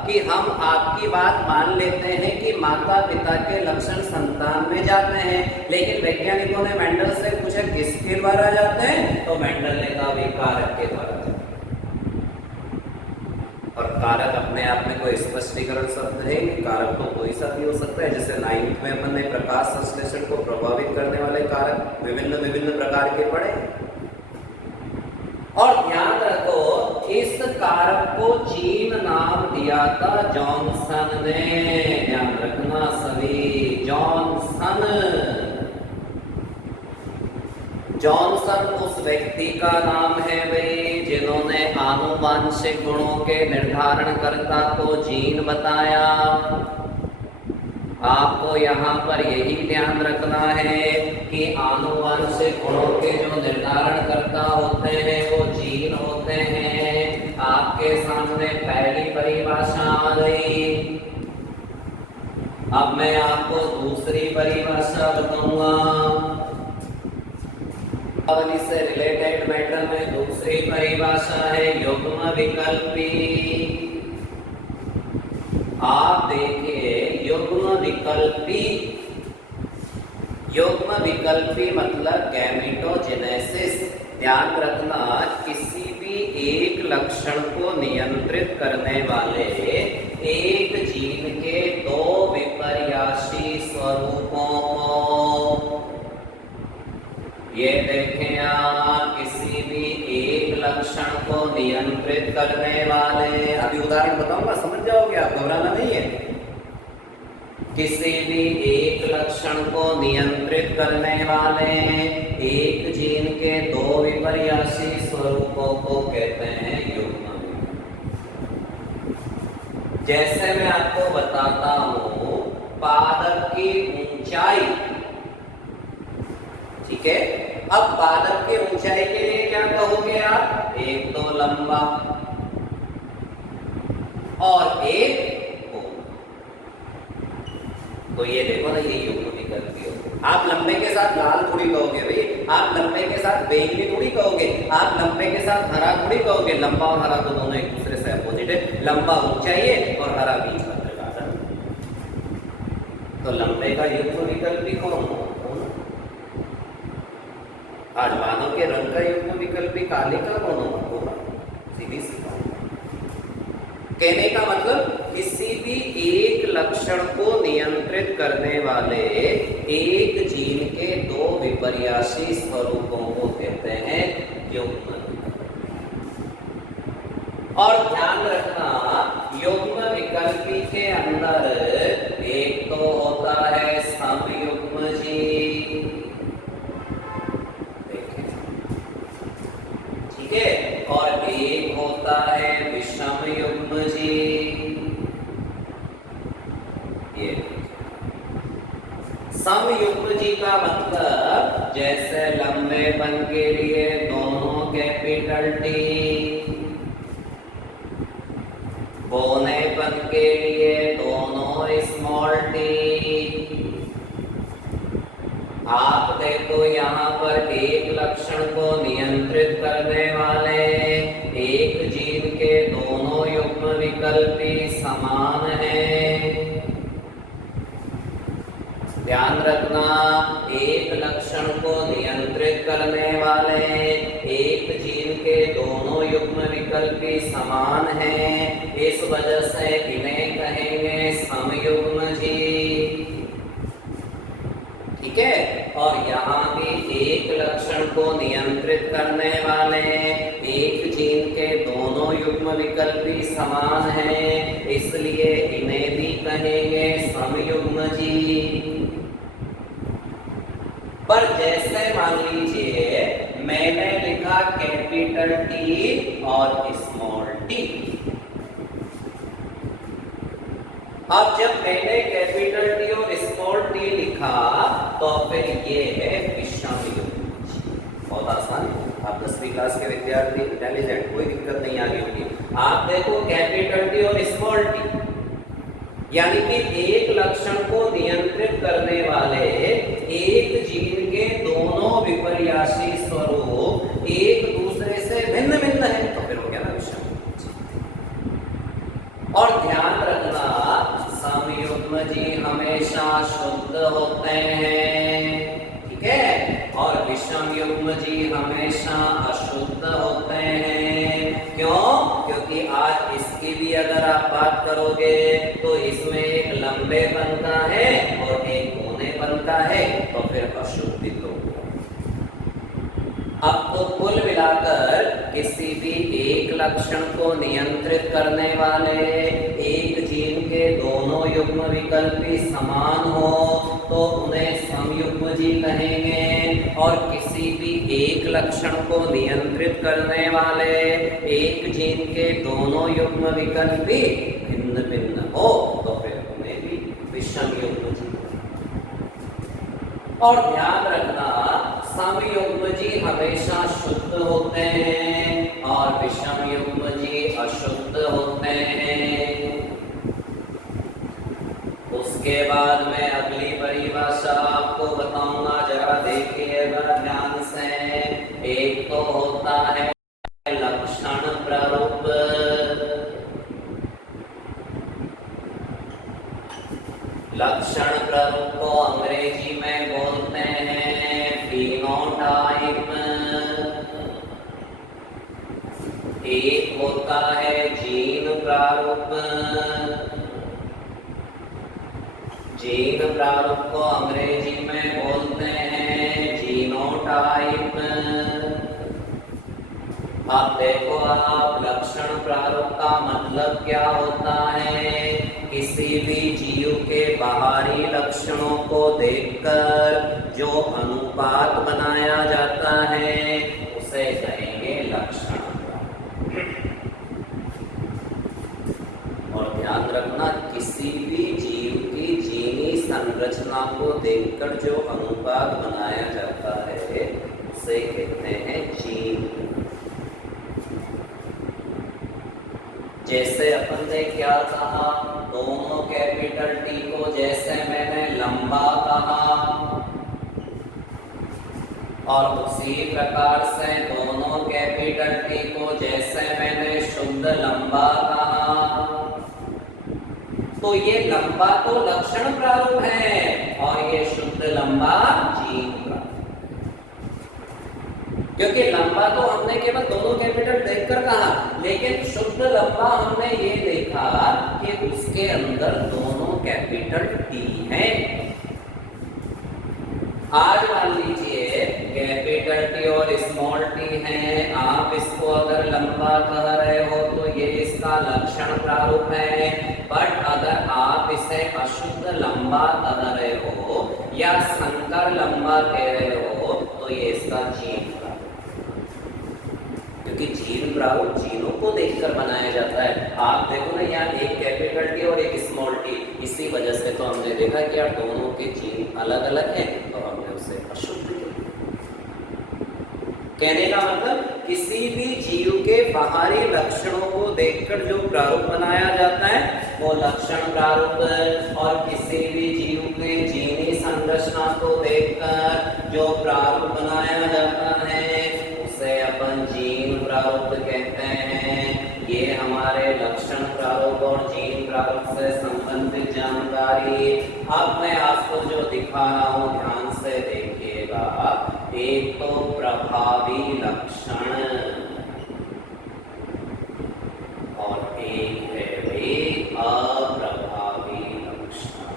कि हम आपकी बात मान लेते हैं कि माता पिता के लक्षण संतान में जाते हैं, लेकिन वैज्ञानिकों ने मेंडल से पूछा किसके द्वारा जाते हैं, तो मेंडल ने कहा भी कारक के द्वारा जाते हैं। और कारक अपने आप में कोई स्पष्टीकरण शब्द है कि कारक तो कोई सा भी हो सकता है। जैसे 9th में अपन ने प्रकाश संश्लेषण को प्रभावित करने वाले कारक विभिन्न प्रकार के पढ़े। और ध्यान रखो, इस कारक को जीन नाम दिया था जॉनसन ने। ध्यान रखना सभी, जॉनसन। जॉनसन उस व्यक्ति का नाम है भाई जिन्होंने आनुवांशिक गुणों के निर्धारण करता को जीन बताया। आपको यहाँ पर यही ध्यान रखना है कि आनुवांशिक गुणों के जो निर्धारण करता होते हैं वो जीन होते हैं। आपके सामने पहली परिभाषा आ गई। अब मैं आपको दूसरी परिभाषा बताऊंगा। अब इससे रिलेटेड मैटर में दूसरी परिभाषा है युग्म विकल्पी। आप देखिए, युग्म विकल्पी, युग्म विकल्पी मतलब गैमेटोजेनेसिस। ध्यान रखना, किसी भी एक लक्षण को नियंत्रित करने वाले एक जीन के दो विपर्यासी स्वरूपों को, ये देखें आप, किसी भी एक लक्षण को नियंत्रित करने वाले, अभी उदाहरण बताऊंगा समझ जाओगे आप, घबराना नहीं है। किसी भी एक लक्षण को नियंत्रित करने वाले एक जीन के दो विपर्यासी स्वरूपों को कहते हैं युग्म। जैसे मैं आपको बताता हूं, पादप की ऊंचाई, ठीक है। अब पादप की ऊंचाई के लिए क्या कहोगे आप? एक तो लंबा और एक गोल। तो ये देखो ना, ये युग्म विकल्पी हो। आप लंबे के साथ लाल थोड़ी कहोगे भाई, आप लंबे के साथ बैंगनी थोड़ी कहोगे, आप लंबे के साथ हरा थोड़ी कहोगे। लंबा और हरा तो दोनों एक दूसरे से अपोजिट है। लंबा ऊंचाई है और हरा बीच का प्रकार। तो लंबे का युग्म विकल्पी कौन हो? आज मानव के रंग का युग्म विकल्पी काले का कौन होगा? सीधी सी बात। कहने का मतलब किसी भी एक लक्षण को नियंत्रित करने वाले एक जीन के दो विपर्यासी स्वरूपों को कहते हैं युग्म। और ध्यान रखें, समयुग्मजी का मतलब जैसे लंबेपन के लिए दोनों कैपिटल टी, बौनेपन के लिए दोनों स्मॉल टी। आप देखो यहाँ पर एक लक्षण को नियंत्रित करने वाले एक जीन के दोनों युग्म विकल्पी समान हैं। ध्यान रखना, एक लक्षण को नियंत्रित करने वाले एक जीन के दोनों युग्म विकल्पी समान हैं, इस वजह से इन्हें कहेंगे समयुग्मजी। ठीक है। और यहाँ भी एक लक्षण को नियंत्रित करने वाले एक जीन के दोनों युग्म विकल्पी समान हैं, इसलिए इन्हें भी कहेंगे समयुग्मजी। पर जैसे मान लीजिए मैंने लिखा कैपिटल टी और स्मॉल टी। अब जब मैंने कैपिटल टी और स्मॉल टी लिखा तो फिर ये है विषम युग्म। बहुत आसान, आप 10वीं क्लास के विद्यार्थी, इंटेलिजेंट, कोई दिक्कत नहीं आ रही होगी। आप देखो कैपिटल टी और स्मॉल टी, यानी कि एक लक्षण को नियंत्रित करने वाले एक जीन के दोनों विपर्यासी स्वरूप एक दूसरे से भिन्न भिन्न है, तो फिर वो क्या ना विषम। और ध्यान रखना, समयुग्मजी हमेशा शुद्ध होते हैं, ठीक है, और विषम युग्मजी हमेशा अशुद्ध होते हैं। क्यों? क्योंकि आज इसकी भी अगर आप बात करोगे तो इसमें एक लंबेपन का है और एक कोनेपन का है, तो फिर अशुद्धि तो। अब तो कुल मिलाकर किसी भी एक लक्षण को नियंत्रित करने वाले एक जीन के दोनों युग्म विकल्पी समान हो तो उन्हें समयुग्मजी कहेंगे, और किसी भी एक लक्षण को नियंत्रित करने वाले एक जीन के दोनों युग्म विकल्पी भिन्न भिन्न हो तो फिर उन्हें भी विषम युग्मजी। और ध्यान रखना, समयुग्मजी हमेशा शुद्ध होते हैं और विषम युग्मजी अशुद्ध होते हैं। उसके बाद मैं अगली परिभाषा आपको बताऊंगा, जरा देखिएगा ध्यान से। एक तो होता है लक्षण प्रारूप। लक्षण प्रारूप को अंग्रेजी में बोलते हैं फिनोटाइप। एक होता है जीन प्रारूप। जीन प्रारूप को अंग्रेजी में बोलते हैं जीनोटाइप। अब देखो, आप लक्षण प्रारूप का मतलब क्या होता है? किसी भी जीव के बाहरी लक्षणों को देखकर जो अनुपात बनाया जाता है उसे कहेंगे लक्षण। और ध्यान रखना, किसी भी जीव की जीनी संरचना को देखकर जो अनुपात बनाया जाता है उसे कहते हैं जीन। जैसे अपन ने क्या कहा, दोनों कैपिटल टी को जैसे मैंने लंबा कहा, और उसी प्रकार से दोनों कैपिटल टी को जैसे मैंने शुद्ध लंबा कहा, तो ये लंबा तो लक्षण प्रारूप है और ये शुद्ध लंबा जीन प्रारूप। क्योंकि लंबा तो हमने केवल दोनों कैपिटल देखकर कहा, लेकिन शुद्ध लंबा हमने ये देखा कि उसके अंदर दोनों कैपिटल टी हैं। आज मान लीजिए कैपिटल टी और स्मॉल टी है, आप इसको अगर लंबा कह रहे हो तो ये इसका लक्षण प्रारूप है। बट अगर आप इसे अशुद्ध लंबा कह रहे हो या संकर लंबा कह रहे हो तो ये इसका जीन, क्योंकि जीन प्रारूप जीनों को देखकर बनाया जाता है। आप देखो ना, यहाँ एक कैपिटल टी और एक स्मॉल टी, इसी वजह से तो हमने देखा कि यार दोनों के जीन अलग अलग है तो हमने उसे अशुद्ध किया। कहने का मतलब किसी भी जीव के बाहरी लक्षणों को देखकर जो प्रारूप बनाया जाता है वो लक्षण प्रारूप, और किसी भी जीव के जीनी संरचना को देखकर जो प्रारूप बनाया जाता है उसे अपन जीन प्रारूप कहते हैं। ये हमारे लक्षण प्रारूप और जीन प्रारूप से संबंधित जानकारी। अब मैं आपको जो दिखा रहा हूं ध्यान से देखिएगा। एक तो प्रभावी लक्षण और एक है वे अप्रभावी लक्षण।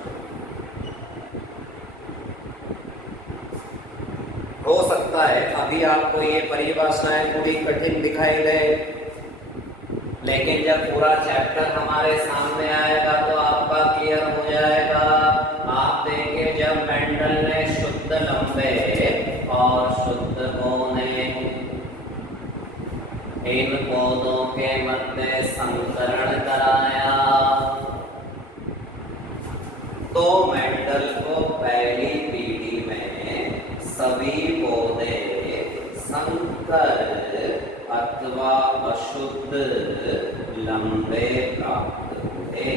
हो सकता है अभी आपको ये परिभाषाएं थोड़ी कठिन दिखाई दे, लेकिन जब पूरा चैप्टर हमारे सामने आएगा तो आपका क्लियर हो जाएगा। आप देखिए जब मेंडल ने शुद्ध लंबे और शुद्ध पौधे इन पौधों के मध्य संकरण कराया तो मेंडल को पहली पीढ़ी में सभी पौधे संकर अथवा अशुद्ध लंबे प्राप्त हुए।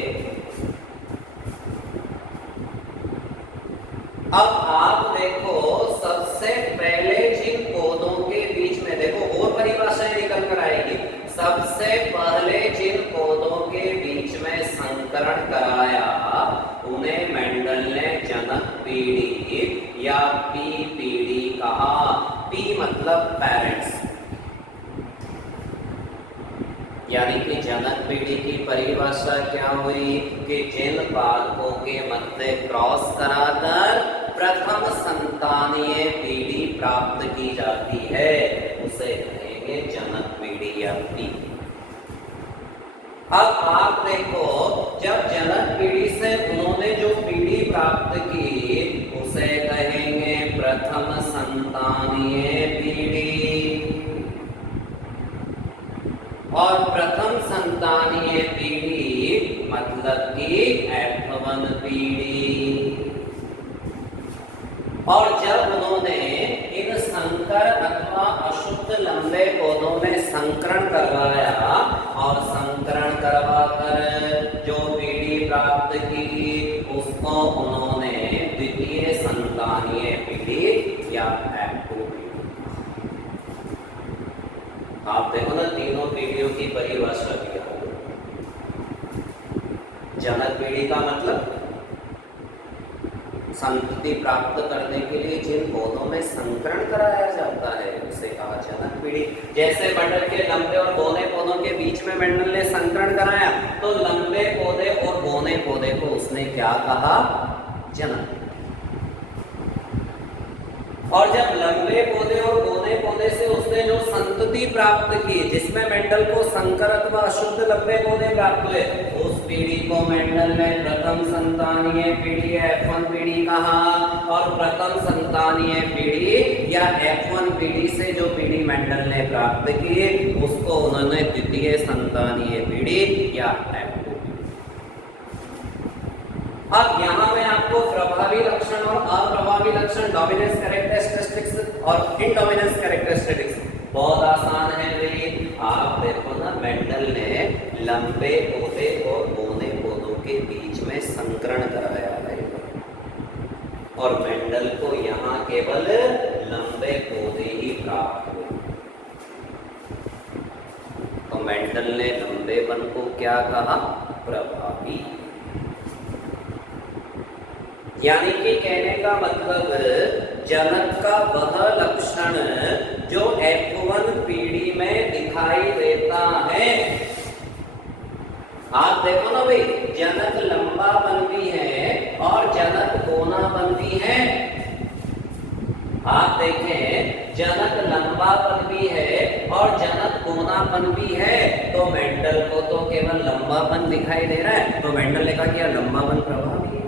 अब आप देखो सबसे पहले जिन पौधों के बीच में देखो और परिभाषाएं निकल कर आएगी। सबसे पहले जिन पौधों के बीच में संकरण कराया उन्हें मेंडल ने जनक पीढ़ी या पी पीढ़ी कहा। पी मतलब पेरेंट्स, यानी कि जनक पीढ़ी की परिभाषा क्या हुई कि जिन बालकों के मध्य क्रॉस कराकर प्रथम संतानीय पीढ़ी प्राप्त की जाती है उसे कहेंगे जनक पीढ़ी या पी। अब आप देखो जब जनक पीढ़ी से उन्होंने जो पीढ़ी प्राप्त की उसे कहेंगे प्रथम संतानीय पीढ़ी, और प्रथम संतानीय पीढ़ी मतलब कि F1 पीढ़ी। और जब उन्होंने इन संकर अथवा अशुद्ध लंबे पौधों में संकरण करवाया और संकरण करवाकर जो पीढ़ी प्राप्त की उसको उन्होंने द्वितीय संतानीय पीढ़ी या F2 पीढ़ी। आप देखो ना तीनों पीढ़ियों की परिभाषा किया। जनक पीढ़ी का मतलब संतति प्राप्त करने के लिए जिन पौधों में संकरण कराया जाता है उसे कहा जनक पीढ़ी। जैसे मटर के लंबे और बौने पौधों के बीच में मेंडल ने संकरण कराया तो लंबे पौधे और बौने पौधे को उसने क्या कहा? जनक। और जब लंबे पौधे और बौने पौधे से उसने जो संतति प्राप्त की जिसमें मेंडल को संकर अथवा अशुद्ध लंबे पौधे प्राप्त हुए उस पीढ़ी को मेंडल ने प्रथम संतानीय पीढ़ी F1 पीढ़ी कहा। और प्रथम संतानीय पीढ़ी या F1 पीढ़ी से जो पीढ़ी मेंडल ने प्राप्त की उसको उन्होंने द्वितीय संतानीय पीढ़ी या F2। अब यहाँ मैं आपको प्रभावी लक्षण और अप्रभावी लक्षण, डोमिनेंस कैरेक्टरिस्टिक्स और इनडोमिनेंस कैरेक्टरिस्टिक्स बहुत आसान है भाई। आप देखो ना मेंडल ने लंबे पौधे और बौने पौधों के बीच में संकरण कराया है और मेंडल को यहाँ केवल लंबे पौधे ही प्राप्त हुए। तो मेंडल ने लंबेपन को क्या कहा? प्रभावी। यानी कि कहने का मतलब जनक का वह लक्षण जो F1 पीढ़ी में दिखाई देता है। आप देखो ना भाई जनक लंबापन भी है और जनक कोनापन भी है। आप देखें जनक लंबापन भी है और जनक कोनापन भी है। तो मेंडल को तो केवल लंबापन दिखाई दे रहा है तो मेंडल ने कहा कि लंबापन प्रभावी है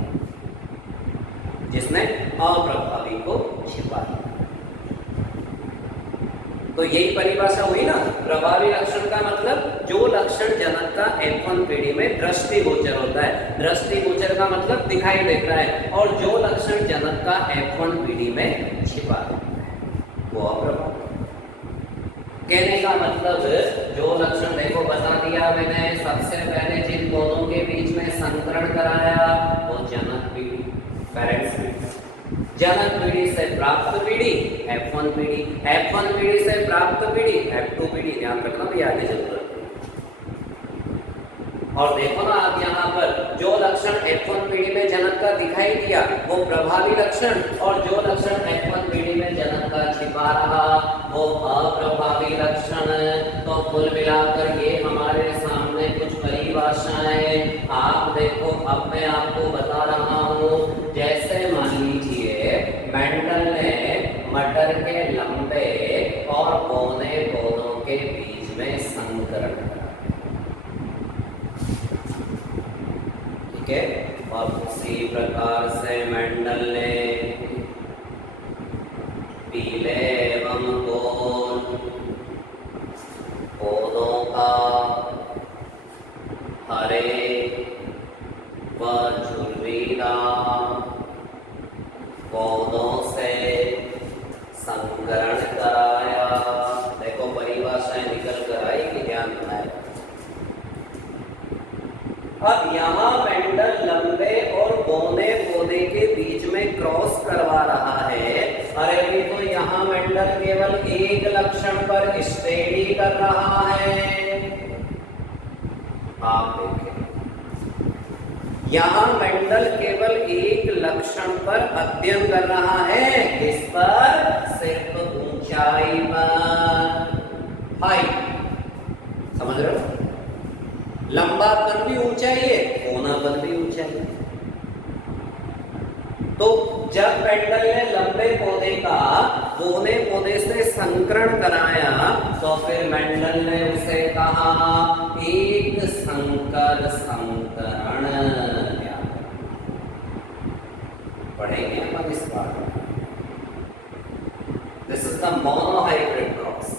जिसने अप्रभावी को छिपा दिया। तो यही परिभाषा हुई ना। प्रभावी लक्षण का मतलब जो लक्षण जनक का F1 पीढ़ी में दृष्टिगोचर होता है, दृष्टिगोचर का मतलब दिखाई देता है, और जो लक्षण जनक का F1 पीढ़ी में छिपा रहता है वो अप्रभाव। कहने का मतलब जो लक्षण देखो बता दिया मैंने, सबसे पहले जिन दोनों के बीच में संकरण कराया वो जनक पीढ़ी, पेरेंट्स पीढ़ी, जनक पीढ़ी से प्राप्त पीढ़ी F1 पीढ़ी, F1 पीढ़ी से प्राप्त पीढ़ी F2 पीढ़ी। ध्यान रखना भी आगे जरूरत। और देखो ना आप यहाँ पर जो लक्षण F1 पीढ़ी में जनक का दिखाई दिया वो प्रभावी लक्षण, और जो लक्षण F1 पीढ़ी में जनक का छिपा रहा वो अप्रभावी लक्षण। तो कुल मिलाकर ये हमारे सामने कुछ परिभाषाएं। आप देखो अब मैं आपको बता रहा हूँ, जैसे मान लीजिए मेंडल ने मटर के लंबे और पौधे पौधों के बीच में संकरण करा, ठीक है। और उसी प्रकार से मेंडल ने पीले एवं गोल पौधों का हरे व झुर्रीदार पौधों से संकरण कराया। देखो परिभाषाएं निकल कर आई कि ध्यान बनाए। अब यहाँ मेंडल लंबे और बौने पौधे के बीच में क्रॉस करवा रहा है। अरे भी तो यहाँ मेंडल केवल एक लक्षण पर स्टडी कर रहा है। आप देखें यहाँ मेंडल केवल एक लक्षण पर अध्ययन कर रहा है। किस पर? सिर्फ ऊंचाई पर, हाइट। समझ रहे हो? लंबापन भी ऊंचाई है, कोनापन भी ऊंचाई है। तो जब मेंडल ने लंबे पौधे का बौने पौधे से संकरण कराया तो फिर मेंडल ने उसे कहा एक संकर संकरण। पढ़ेंगे हम इस बात। This is the monohybrid cross.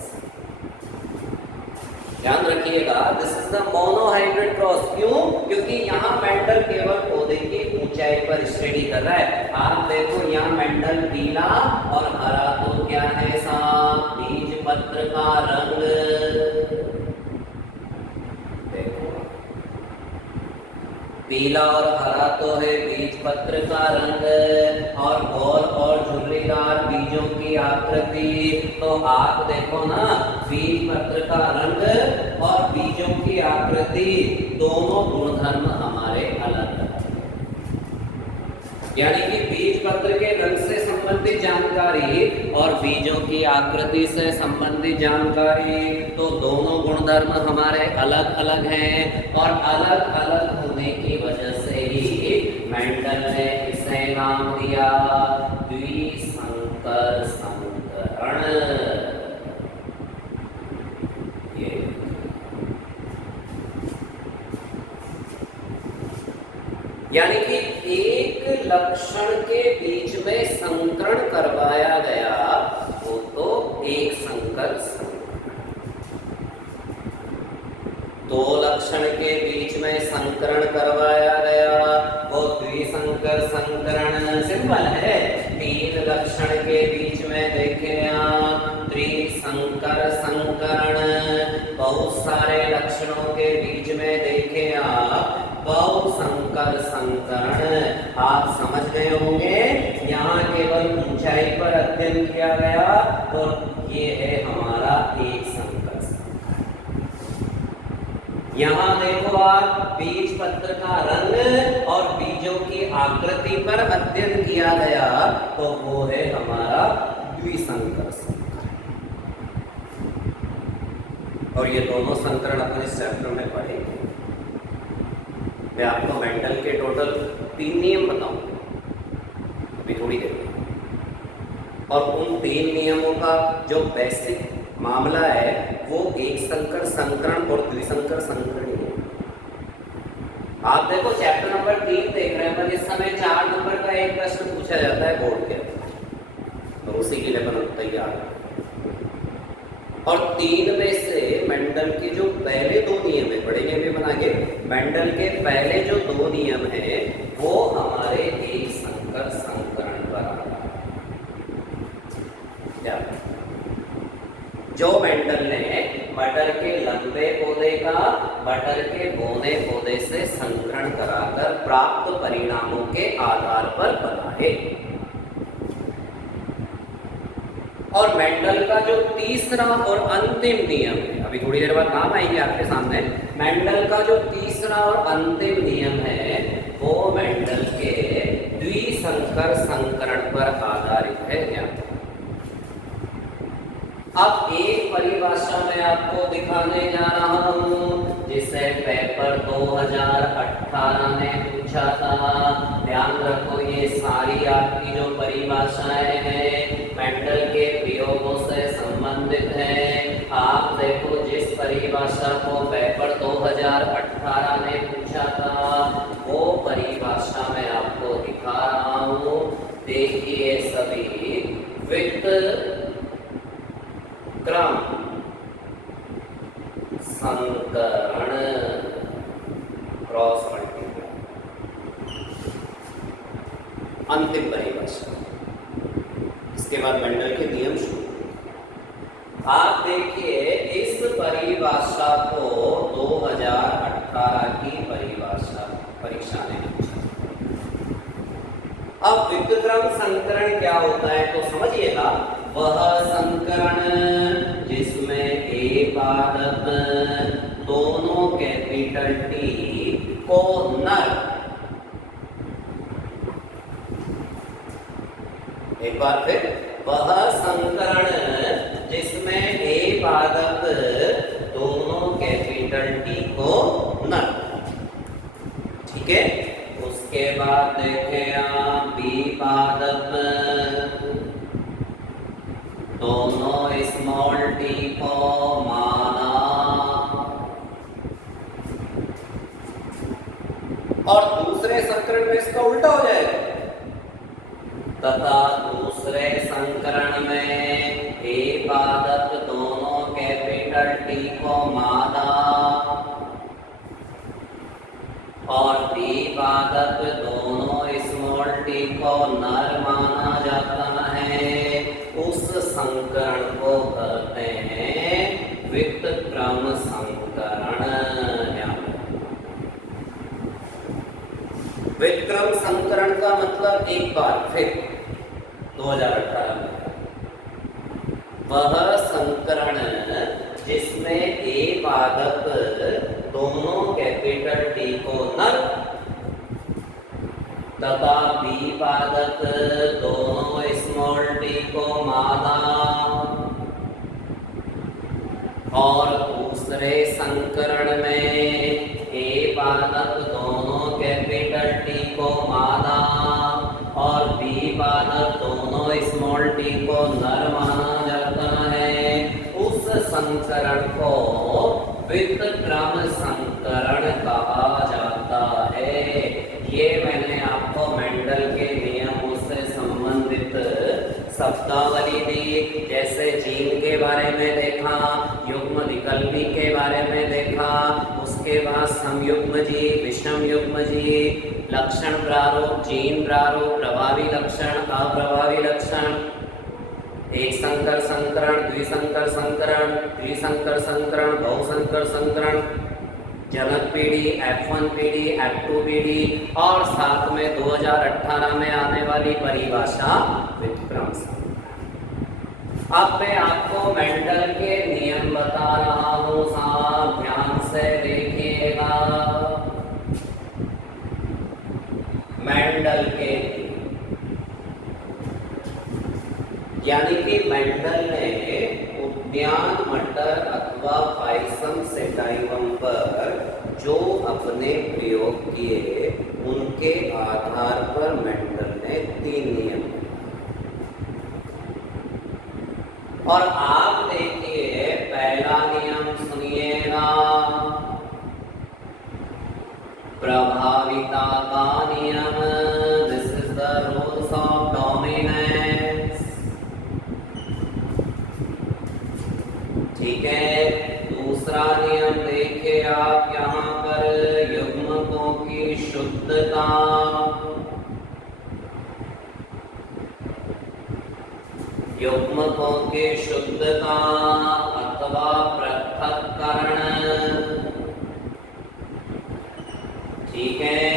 ध्यान रखिएगा, this is the monohybrid cross. क्यों? क्योंकि यहाँ मेंडल केवल पौधे की ऊंचाई पर स्टडी कर रहा है। आप देखो यहाँ मेंडल पीला और हरा तो क्या है साहब? बीज पत्र का रंग। देखो पीला और हरा तो है बीज पत्र का रंग, और गोल और झुर्रीदार बीजों की आकृति। तो आप देखो ना, बीज पत्र का रंग और बीजों की आकृति दोनों गुणधर्म हमारे अलग अलग, यानी कि बीज पत्र के रंग से संबंधित जानकारी और बीजों की आकृति से संबंधित जानकारी, तो दोनों गुणधर्म हमारे अलग अलग हैं। और अलग अलग होने की वजह से ही मेंडल ने इसे नाम दिया द्विसंकर संकरण। यानी कि एक लक्षण के बीच में संकरण करवाया गया वो तो एक संकर संकरण। दो लक्षण के बीच में संकरण करवाया गया वो द्विसंकर संकरण। सिंपल है। तीन लक्षण के बीच में देखें आप त्रिसंकर संकरण। बहुत सारे लक्षणों के बीच में देखें आप बहुसंकर संकरण। आप समझ गए होंगे, यहाँ केवल ऊंचाई पर अध्ययन किया गया तो ये है हमारा एक संकर संकरण। यहाँ देखो आप बीज पत्र का रंग और बीजों की आकृति पर अध्ययन किया गया तो वो है हमारा द्विसंकर संकरण। और ये दोनों संकरण अपने चैप्टर में पढ़ेंगे। मैं आपको मेंडल के टोटल 3 नियम बताऊंगा अभी थोड़ी देर में, और उन 3 नियमों का जो बेसिक मामला है वो एक संकर संकरण और द्विसंकर संकरण है। आप देखो चैप्टर नंबर 3 देख रहे हैं, पर इस समय 4 नंबर का एक प्रश्न पूछा जाता है बोर्ड के, तो उसी के लिए अपन तैयार है। और 3 में से मेंडल के जो पहले 2 नियम है, पढ़ेंगे अभी बना के, मेंडल के पहले जो 2 नियम है वो हमारे एक संकर संकरण पर आधारित है। जो मेंडल ने मटर के लंबे पौधे का मटर के बौने पौधे से संकरण कराकर प्राप्त परिणामों के आधार पर बनाए। और मेंडल का जो तीसरा और अंतिम नियम है, अभी थोड़ी देर बाद नाम आएंगे आपके सामने, मेंडल का जो तीसरा और अंतिम नियम है वो मेंडल के द्विसंकर संकरण पर आधारित है। अब एक परिभाषा मैं आपको दिखाने जा रहा हूँ जिसे पेपर 2018 में पूछा था। ध्यान रखो ये सारी आपकी जो परिभाषाएं हैं मेंडल के प्रयोगों से संबंधित हैं। आप देखो जिस परिभाषा को पेपर 2018 में पूछा था वो परिभाषा मैं आपको दिखा रहा हूँ। देखिए सभी, वित्त क्रम संकरण क्रॉस मल्टीप्लाई, अंतिम परिभाषा। इसके बाद मेंडल के नियम शुरू। आप देखिए इस परिभाषा को 2018 की परिभाषा परीक्षा ने पूछा। अब वित्तक्रम संकरण क्या होता है तो समझिएगा, वह संकरण जिसमें ए पादप दोनों कैपिटल टी को नर, एक बार फिर, वह संकरण जिसमें ए पादप दोनों कैपिटल टी को नर, ठीक है। उसके बाद देखें आप बी पादप दोनों स्मॉल टी को माना, और दूसरे संकरण में इसका उल्टा हो जाएगा, तथा दूसरे संकरण में ए पादप दोनों कैपिटल टी को मादा और बी पादप दोनों स्मॉल टी को नर माना जाता है। उस संकरण को कहते हैं वित्तक्रम संकरण। वित्तक्रम संकरण का मतलब एक बार फिर 2018 में, वह संकरण जिसमें ए पादप दोनों कैपिटल टी को नर तथा बी पादप दोनों स्मॉल टी को मादा और दूसरे संकरण में ए पादप दोनों कैपिटल टी को मादा और बी पादप दोनों स्मॉल टी को नर माना जाता है। उस संकरण को वित्तक्रम संकरण कहा जाता है। ये मैंने आपको मेंडल के नियमों से संबंधित शब्दावली दी, जैसे जीन के बारे में देखा, युग्मविकल्पी के बारे में देखा, उसके बाद समयुग्मजी, विषम युग्मजी, लक्षण प्रारूप, जीन प्रारूप, प्रभावी लक्षण, अप्रभावी लक्षण, एक संकर संकरण, द्विसंकर संकरण, त्रिसंकर संकरण, बहुसंकर संकरण, जनक पीढ़ी, F1 पीढ़ी, F2 पीढ़ी और साथ में 2018 में आने वाली परिभाषा वित्तक्रम संकरण। अब मैं आपको मेंडल के नियम बता रहा हूँ, साहब ध्यान से देखिएगा। मेंडल के यानी कि मेंडल ने उद्यान मटर अथवा पाइसम सेटाइवम पर जो अपने प्रयोग किए उनके आधार पर मेंडल ने 3 नियम, और आप देखिए पहला नियम सुनिएगा, प्रभाविता का नियम। This is the rules of dominance, आप यहाँ पर युग्मकों की शुद्धता, युग्मकों की शुद्धता अथवा पृथक्करण, ठीक है,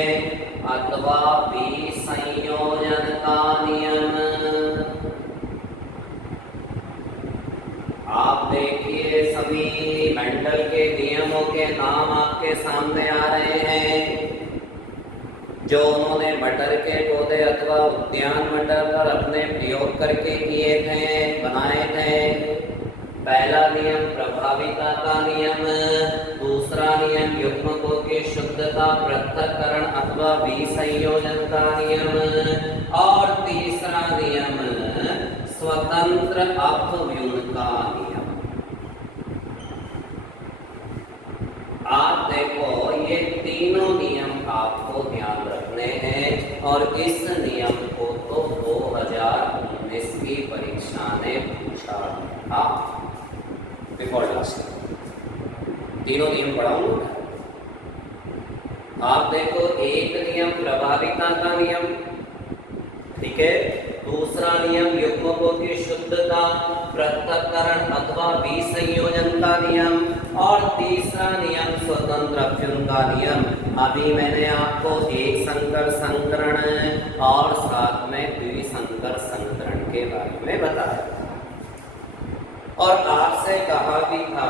अथवा विसंयोजन का नियम। आप देखिए सभी मेंडल के नियमों के नाम आपके सामने आ रहे हैं जो उन्होंने मटर के पौधे अथवा उद्यान मटर पर अपने प्रयोग करके किए थे, बनाए थे। पहला नियम प्रभाविता का नियम, दूसरा नियम युग्मकों की शुद्धता पृथक्करण अथवा विसंयोजन का नियम, और तीसरा नियम स्वतंत्र अपव्यूह का नियम। आप देखो ये तीनों नियम आपको ध्यान रखने हैं और इस नियम को तो 2019 की परीक्षा ने पूछा था। तीनों नियम पढ़ाऊंगा। आप देखो एक नियम प्रभाविता का नियम, ठीक है, दूसरा नियम युग्मकों की शुद्धता पृथक्करण अथवा विसंयोजन का नियम, और तीसरा नियम स्वतंत्र अपव्यूह का नियम। अभी मैंने आपको एक संकर संकरण और साथ में द्विसंकर संकरण के बारे में बताया और आपसे कहा भी था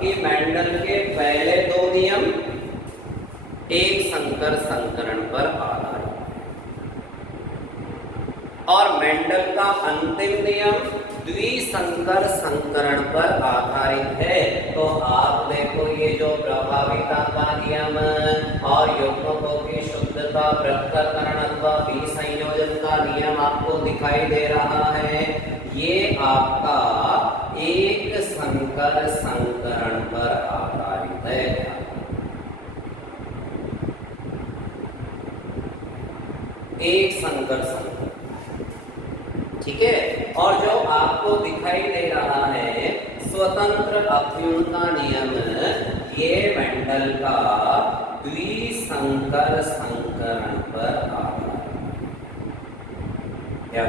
कि मेंडल के पहले दो नियम एक संकर संकरण पर आधारित और मेंडल का अंतिम नियम द्विसंकर संकरण पर आधारित है। तो आप देखो ये जो प्रभाविता का नियम और युग्मकों की शुद्धता पृथक्करण अथवा विसंयोजन का नियम आपको दिखाई दे रहा है, ये आपका एक संकर संकरण पर आधारित है। एक संकर संकरण, ठीक है, और जो आपको दिखाई दे रहा है स्वतंत्र अपव्यूह का नियम, ये मेंडल का द्विसंकर संकरण पर आधारित है।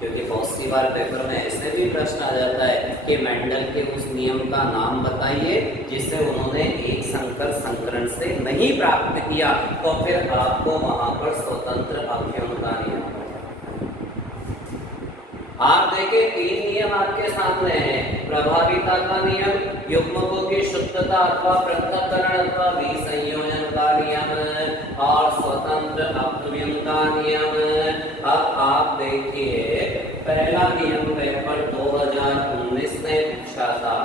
क्योंकि बहुत सी बार पेपर में ऐसे भी प्रश्न आ जाता है कि मेंडल के उस नियम का नाम बताइए जिसे उन्होंने एक संकर संकरण से नहीं प्राप्त किया, तो फिर आपको वहां पर स्वतंत्र अपव्यूह का नियम। आप देखिए तीन नियम आपके सामने हैं, प्रभाविता का नियम, युग्मकों की शुद्धता अथवा पृथक्करण अथवा विसंयोजन का नियम और स्वतंत्र अपव्यूह का नियम। अब आप देखिए पहला नियम पेपर 2019 में पूछा था,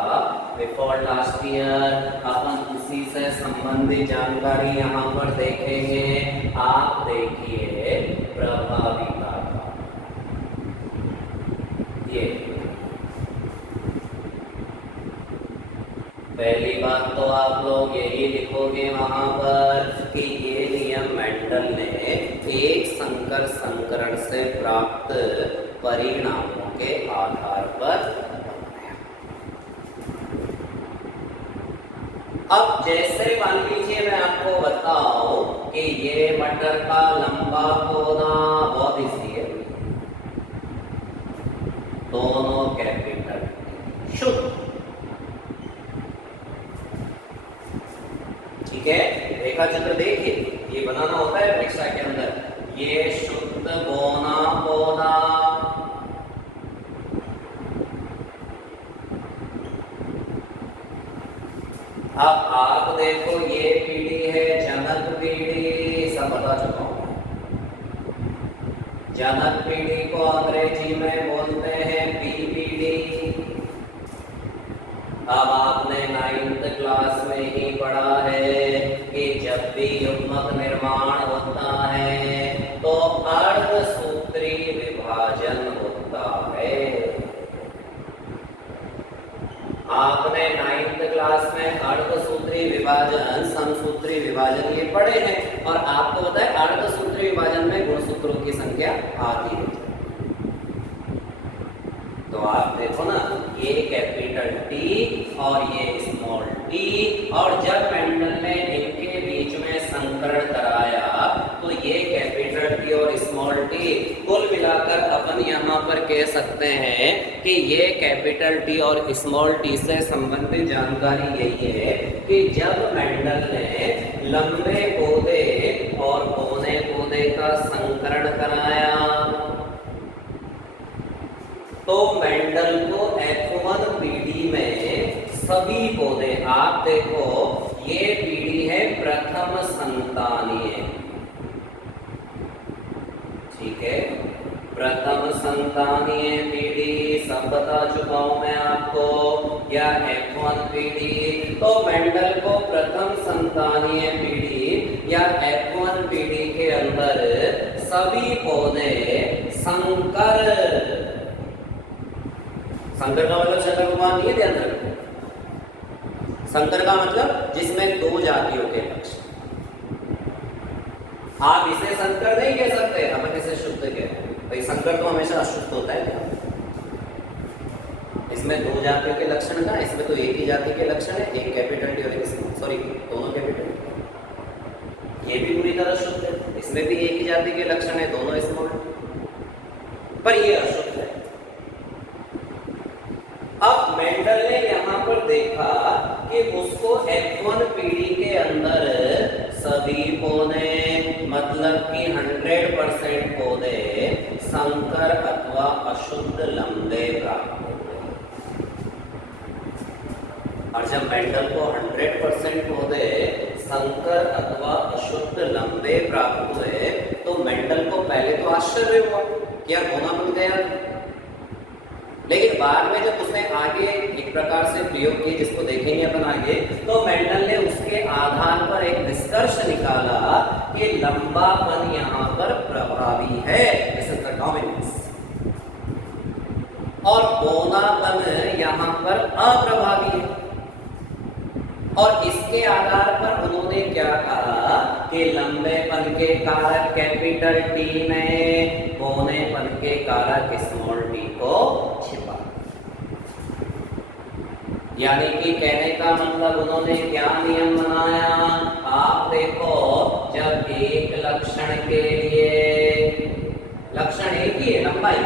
बिफोर लास्ट ईयर। अपन उसी से संबंधित जानकारी यहाँ पर देखेंगे। आप देखिए प्रभाविता, ये पहली बात तो आप लोग यही लिखोगे वहां पर कि ये नियम मेंडल ने एक संकर संकरण से प्राप्त परिणामों के आधार पर बनाया। अब जैसे मान लीजिए मैं आपको बताऊं कि ये मटर का लंबा पौधा बहुत इजी है, दोनों कैपिटल शुद्ध, ठीक है। रेखा चित्र देखिए, ये बनाना होता है परीक्षा के अंदर। ये शुद्ध बोना पौधा, अब आप देखो ये पीढ़ी है जनक पीढ़ी, सब बता चुका हूं। जनक पीढ़ी को अंग्रेजी में बोलते हैं पीपीडी। अब आपने 9th क्लास में ही पढ़ा है कि जब भी युग्मक निर्माण होता है तो अर्धसूत्री विभाजन होता है। आपने 9th क्लास में अर्धसूत्री विभाजन, समसूत्री विभाजन ये पढ़े हैं और आपको पता है अर्धसूत्री विभाजन में गुणसूत्रों की संख्या आती है। तो आप देखो ना, ये कैपिटल टी और ये स्मॉल टी, और जब मेंडल ने इनके बीच में संकरण कराया तो ये कैपिटल टी और स्मॉल टी, कुल मिलाकर अपन यहाँ पर कह सकते हैं कि ये कैपिटल टी और स्मॉल टी से संबंधित जानकारी यही है कि जब मेंडल ने लंबे पौधे और पौने पौधे का संकरण कराया तो मेंडल को F1 पीढ़ी में सभी पौधे, आप देखो ये पीढ़ी है प्रथम संतानीय, ठीक है, प्रथम संतानीय पीढ़ी सब बता चुका हूं मैं आपको, या F1 पीढ़ी। तो मेंडल को प्रथम संतानीय पीढ़ी या F1 पीढ़ी के अंदर सभी पौधे संकर, संकर का मतलब शंकर भगवान नहीं, ध्यान रखो, संकर का मतलब जिसमें दो जातियों के लक्षण। आप इसे संकर नहीं कह सकते, हम इसे शुद्ध कहते हैं, भाई संकर तो हमेशा अशुद्ध होता है, इसमें दो जातियों के लक्षण का, इसमें तो एक ही जाति के लक्षण है, एक कैपिटल टी और एक स्मॉल, सॉरी दोनों कैपिटल, ये भी पूरी तरह शुद्ध है, इसमें भी एक ही जाति के लक्षण है, दोनों स्मॉल, पर ये अशुद्ध है। अब मेंडल ने यहां पर देखा कि उसको F1 पीढ़ी के अंदर सभी पौधे, मतलब कि 100% पौधे संकर अथवा अशुद्ध लंबे प्राप्त होते हैं। और जब मेंडल को 100% पौधे संकर अथवा अशुद्ध लंबे प्राप्त हुए तो मेंडल को पहले तो आश्चर्य हुआ कि यार होना मिल गया, लेकिन बाद में जब उसने आगे एक प्रकार से प्रयोग किए जिसको देखेंगे अपन आगे, तो मेंडल ने उसके आधार पर एक निष्कर्ष निकाला कि लंबापन यहाँ पर प्रभावी है, दिस इज द डोमिनेंस, और पौनापन यहाँ पर अप्रभावी है। और इसके आधार पर उन्होंने क्या कहा कि लंबेपन के कारक कैपिटल टी में, पौनेपन के कारक स्मॉल टी को छिपा, यानी कि कहने का मतलब उन्होंने क्या नियम बनाया, आप देखो जब एक लक्षण के लिए, लक्षण एक ही है लंबाई,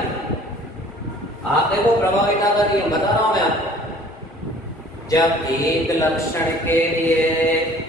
आप देखो प्रभाविता का नियम बता रहा हूं मैं आपको, जब एक लक्षण के लिए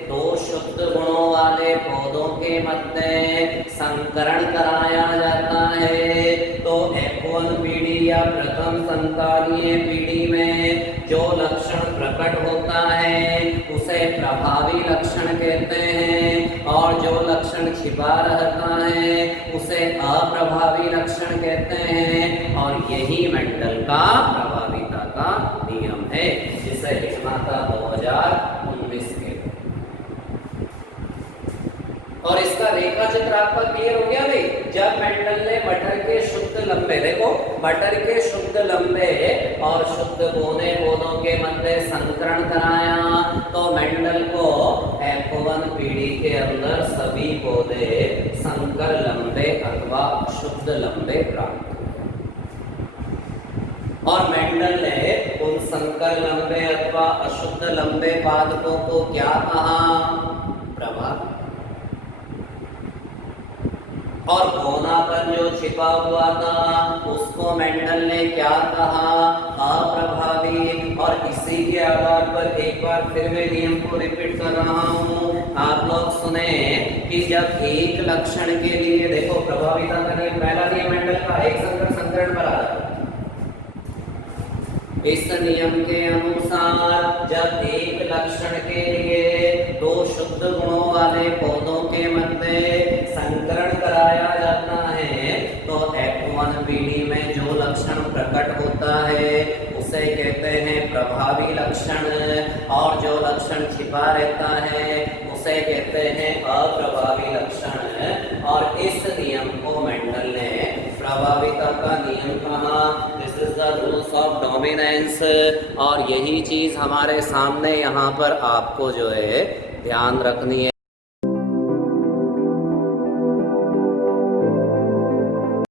दो शुद्ध गुणों वाले पौधों के मध्य संकरण कराया जाता है तो F1 पीढ़ी या प्रथम संतानीय पीढ़ी में जो लक्षण प्रकट होता है उसे प्रभावी लक्षण कहते हैं, और जो लक्षण छिपा रहता है उसे अप्रभावी लक्षण कहते हैं। और यही मेंडल का प्रभाविता का नियम है जिसे लिखना था 2019 के। और इसका रेखा चित्र आपका क्लियर हो गया भाई। जब मेंडल ने मटर के शुद्ध लंबे, देखो मटर के शुद्ध लंबे और शुद्ध पौने पौधों के मध्य संकरण कराया तो मेंडल को F1 पीढ़ी के अंदर सभी पौधे संकर लंबे अथवा शुद्ध लंबे प्राप्त, और मेंडल ने उन संकर लंबे अथवा अशुद्ध लंबे पादपों को क्या कहा, प्रभावी। और पौनापन जो छिपा हुआ था उसको मेंडल ने क्या कहा, अप्रभावी। और इसी के आधार पर एक बार फिर मैं नियम को रिपीट कर रहा हूँ, आप लोग सुने कि जब एक लक्षण के लिए, देखो प्रभाविता का नियम, पहला नियम मेंडल का एक संकर संकरण पर आधारित, इस नियम के अनुसार जब एक लक्षण के लिए दो शुद्ध गुणों वाले पौधों के मध्य संकरण कराया जाता है तो F1 पीढ़ी में जो लक्षण प्रकट होता है उसे कहते हैं प्रभावी लक्षण, और जो लक्षण छिपा रहता है उसे कहते हैं अप्रभावी लक्षण। और इस नियम को मेंडल ने प्रभाविता का नियम कहा, this is the rules of dominance. और यही चीज हमारे सामने यहाँ पर आपको जो है ध्यान रखनी है।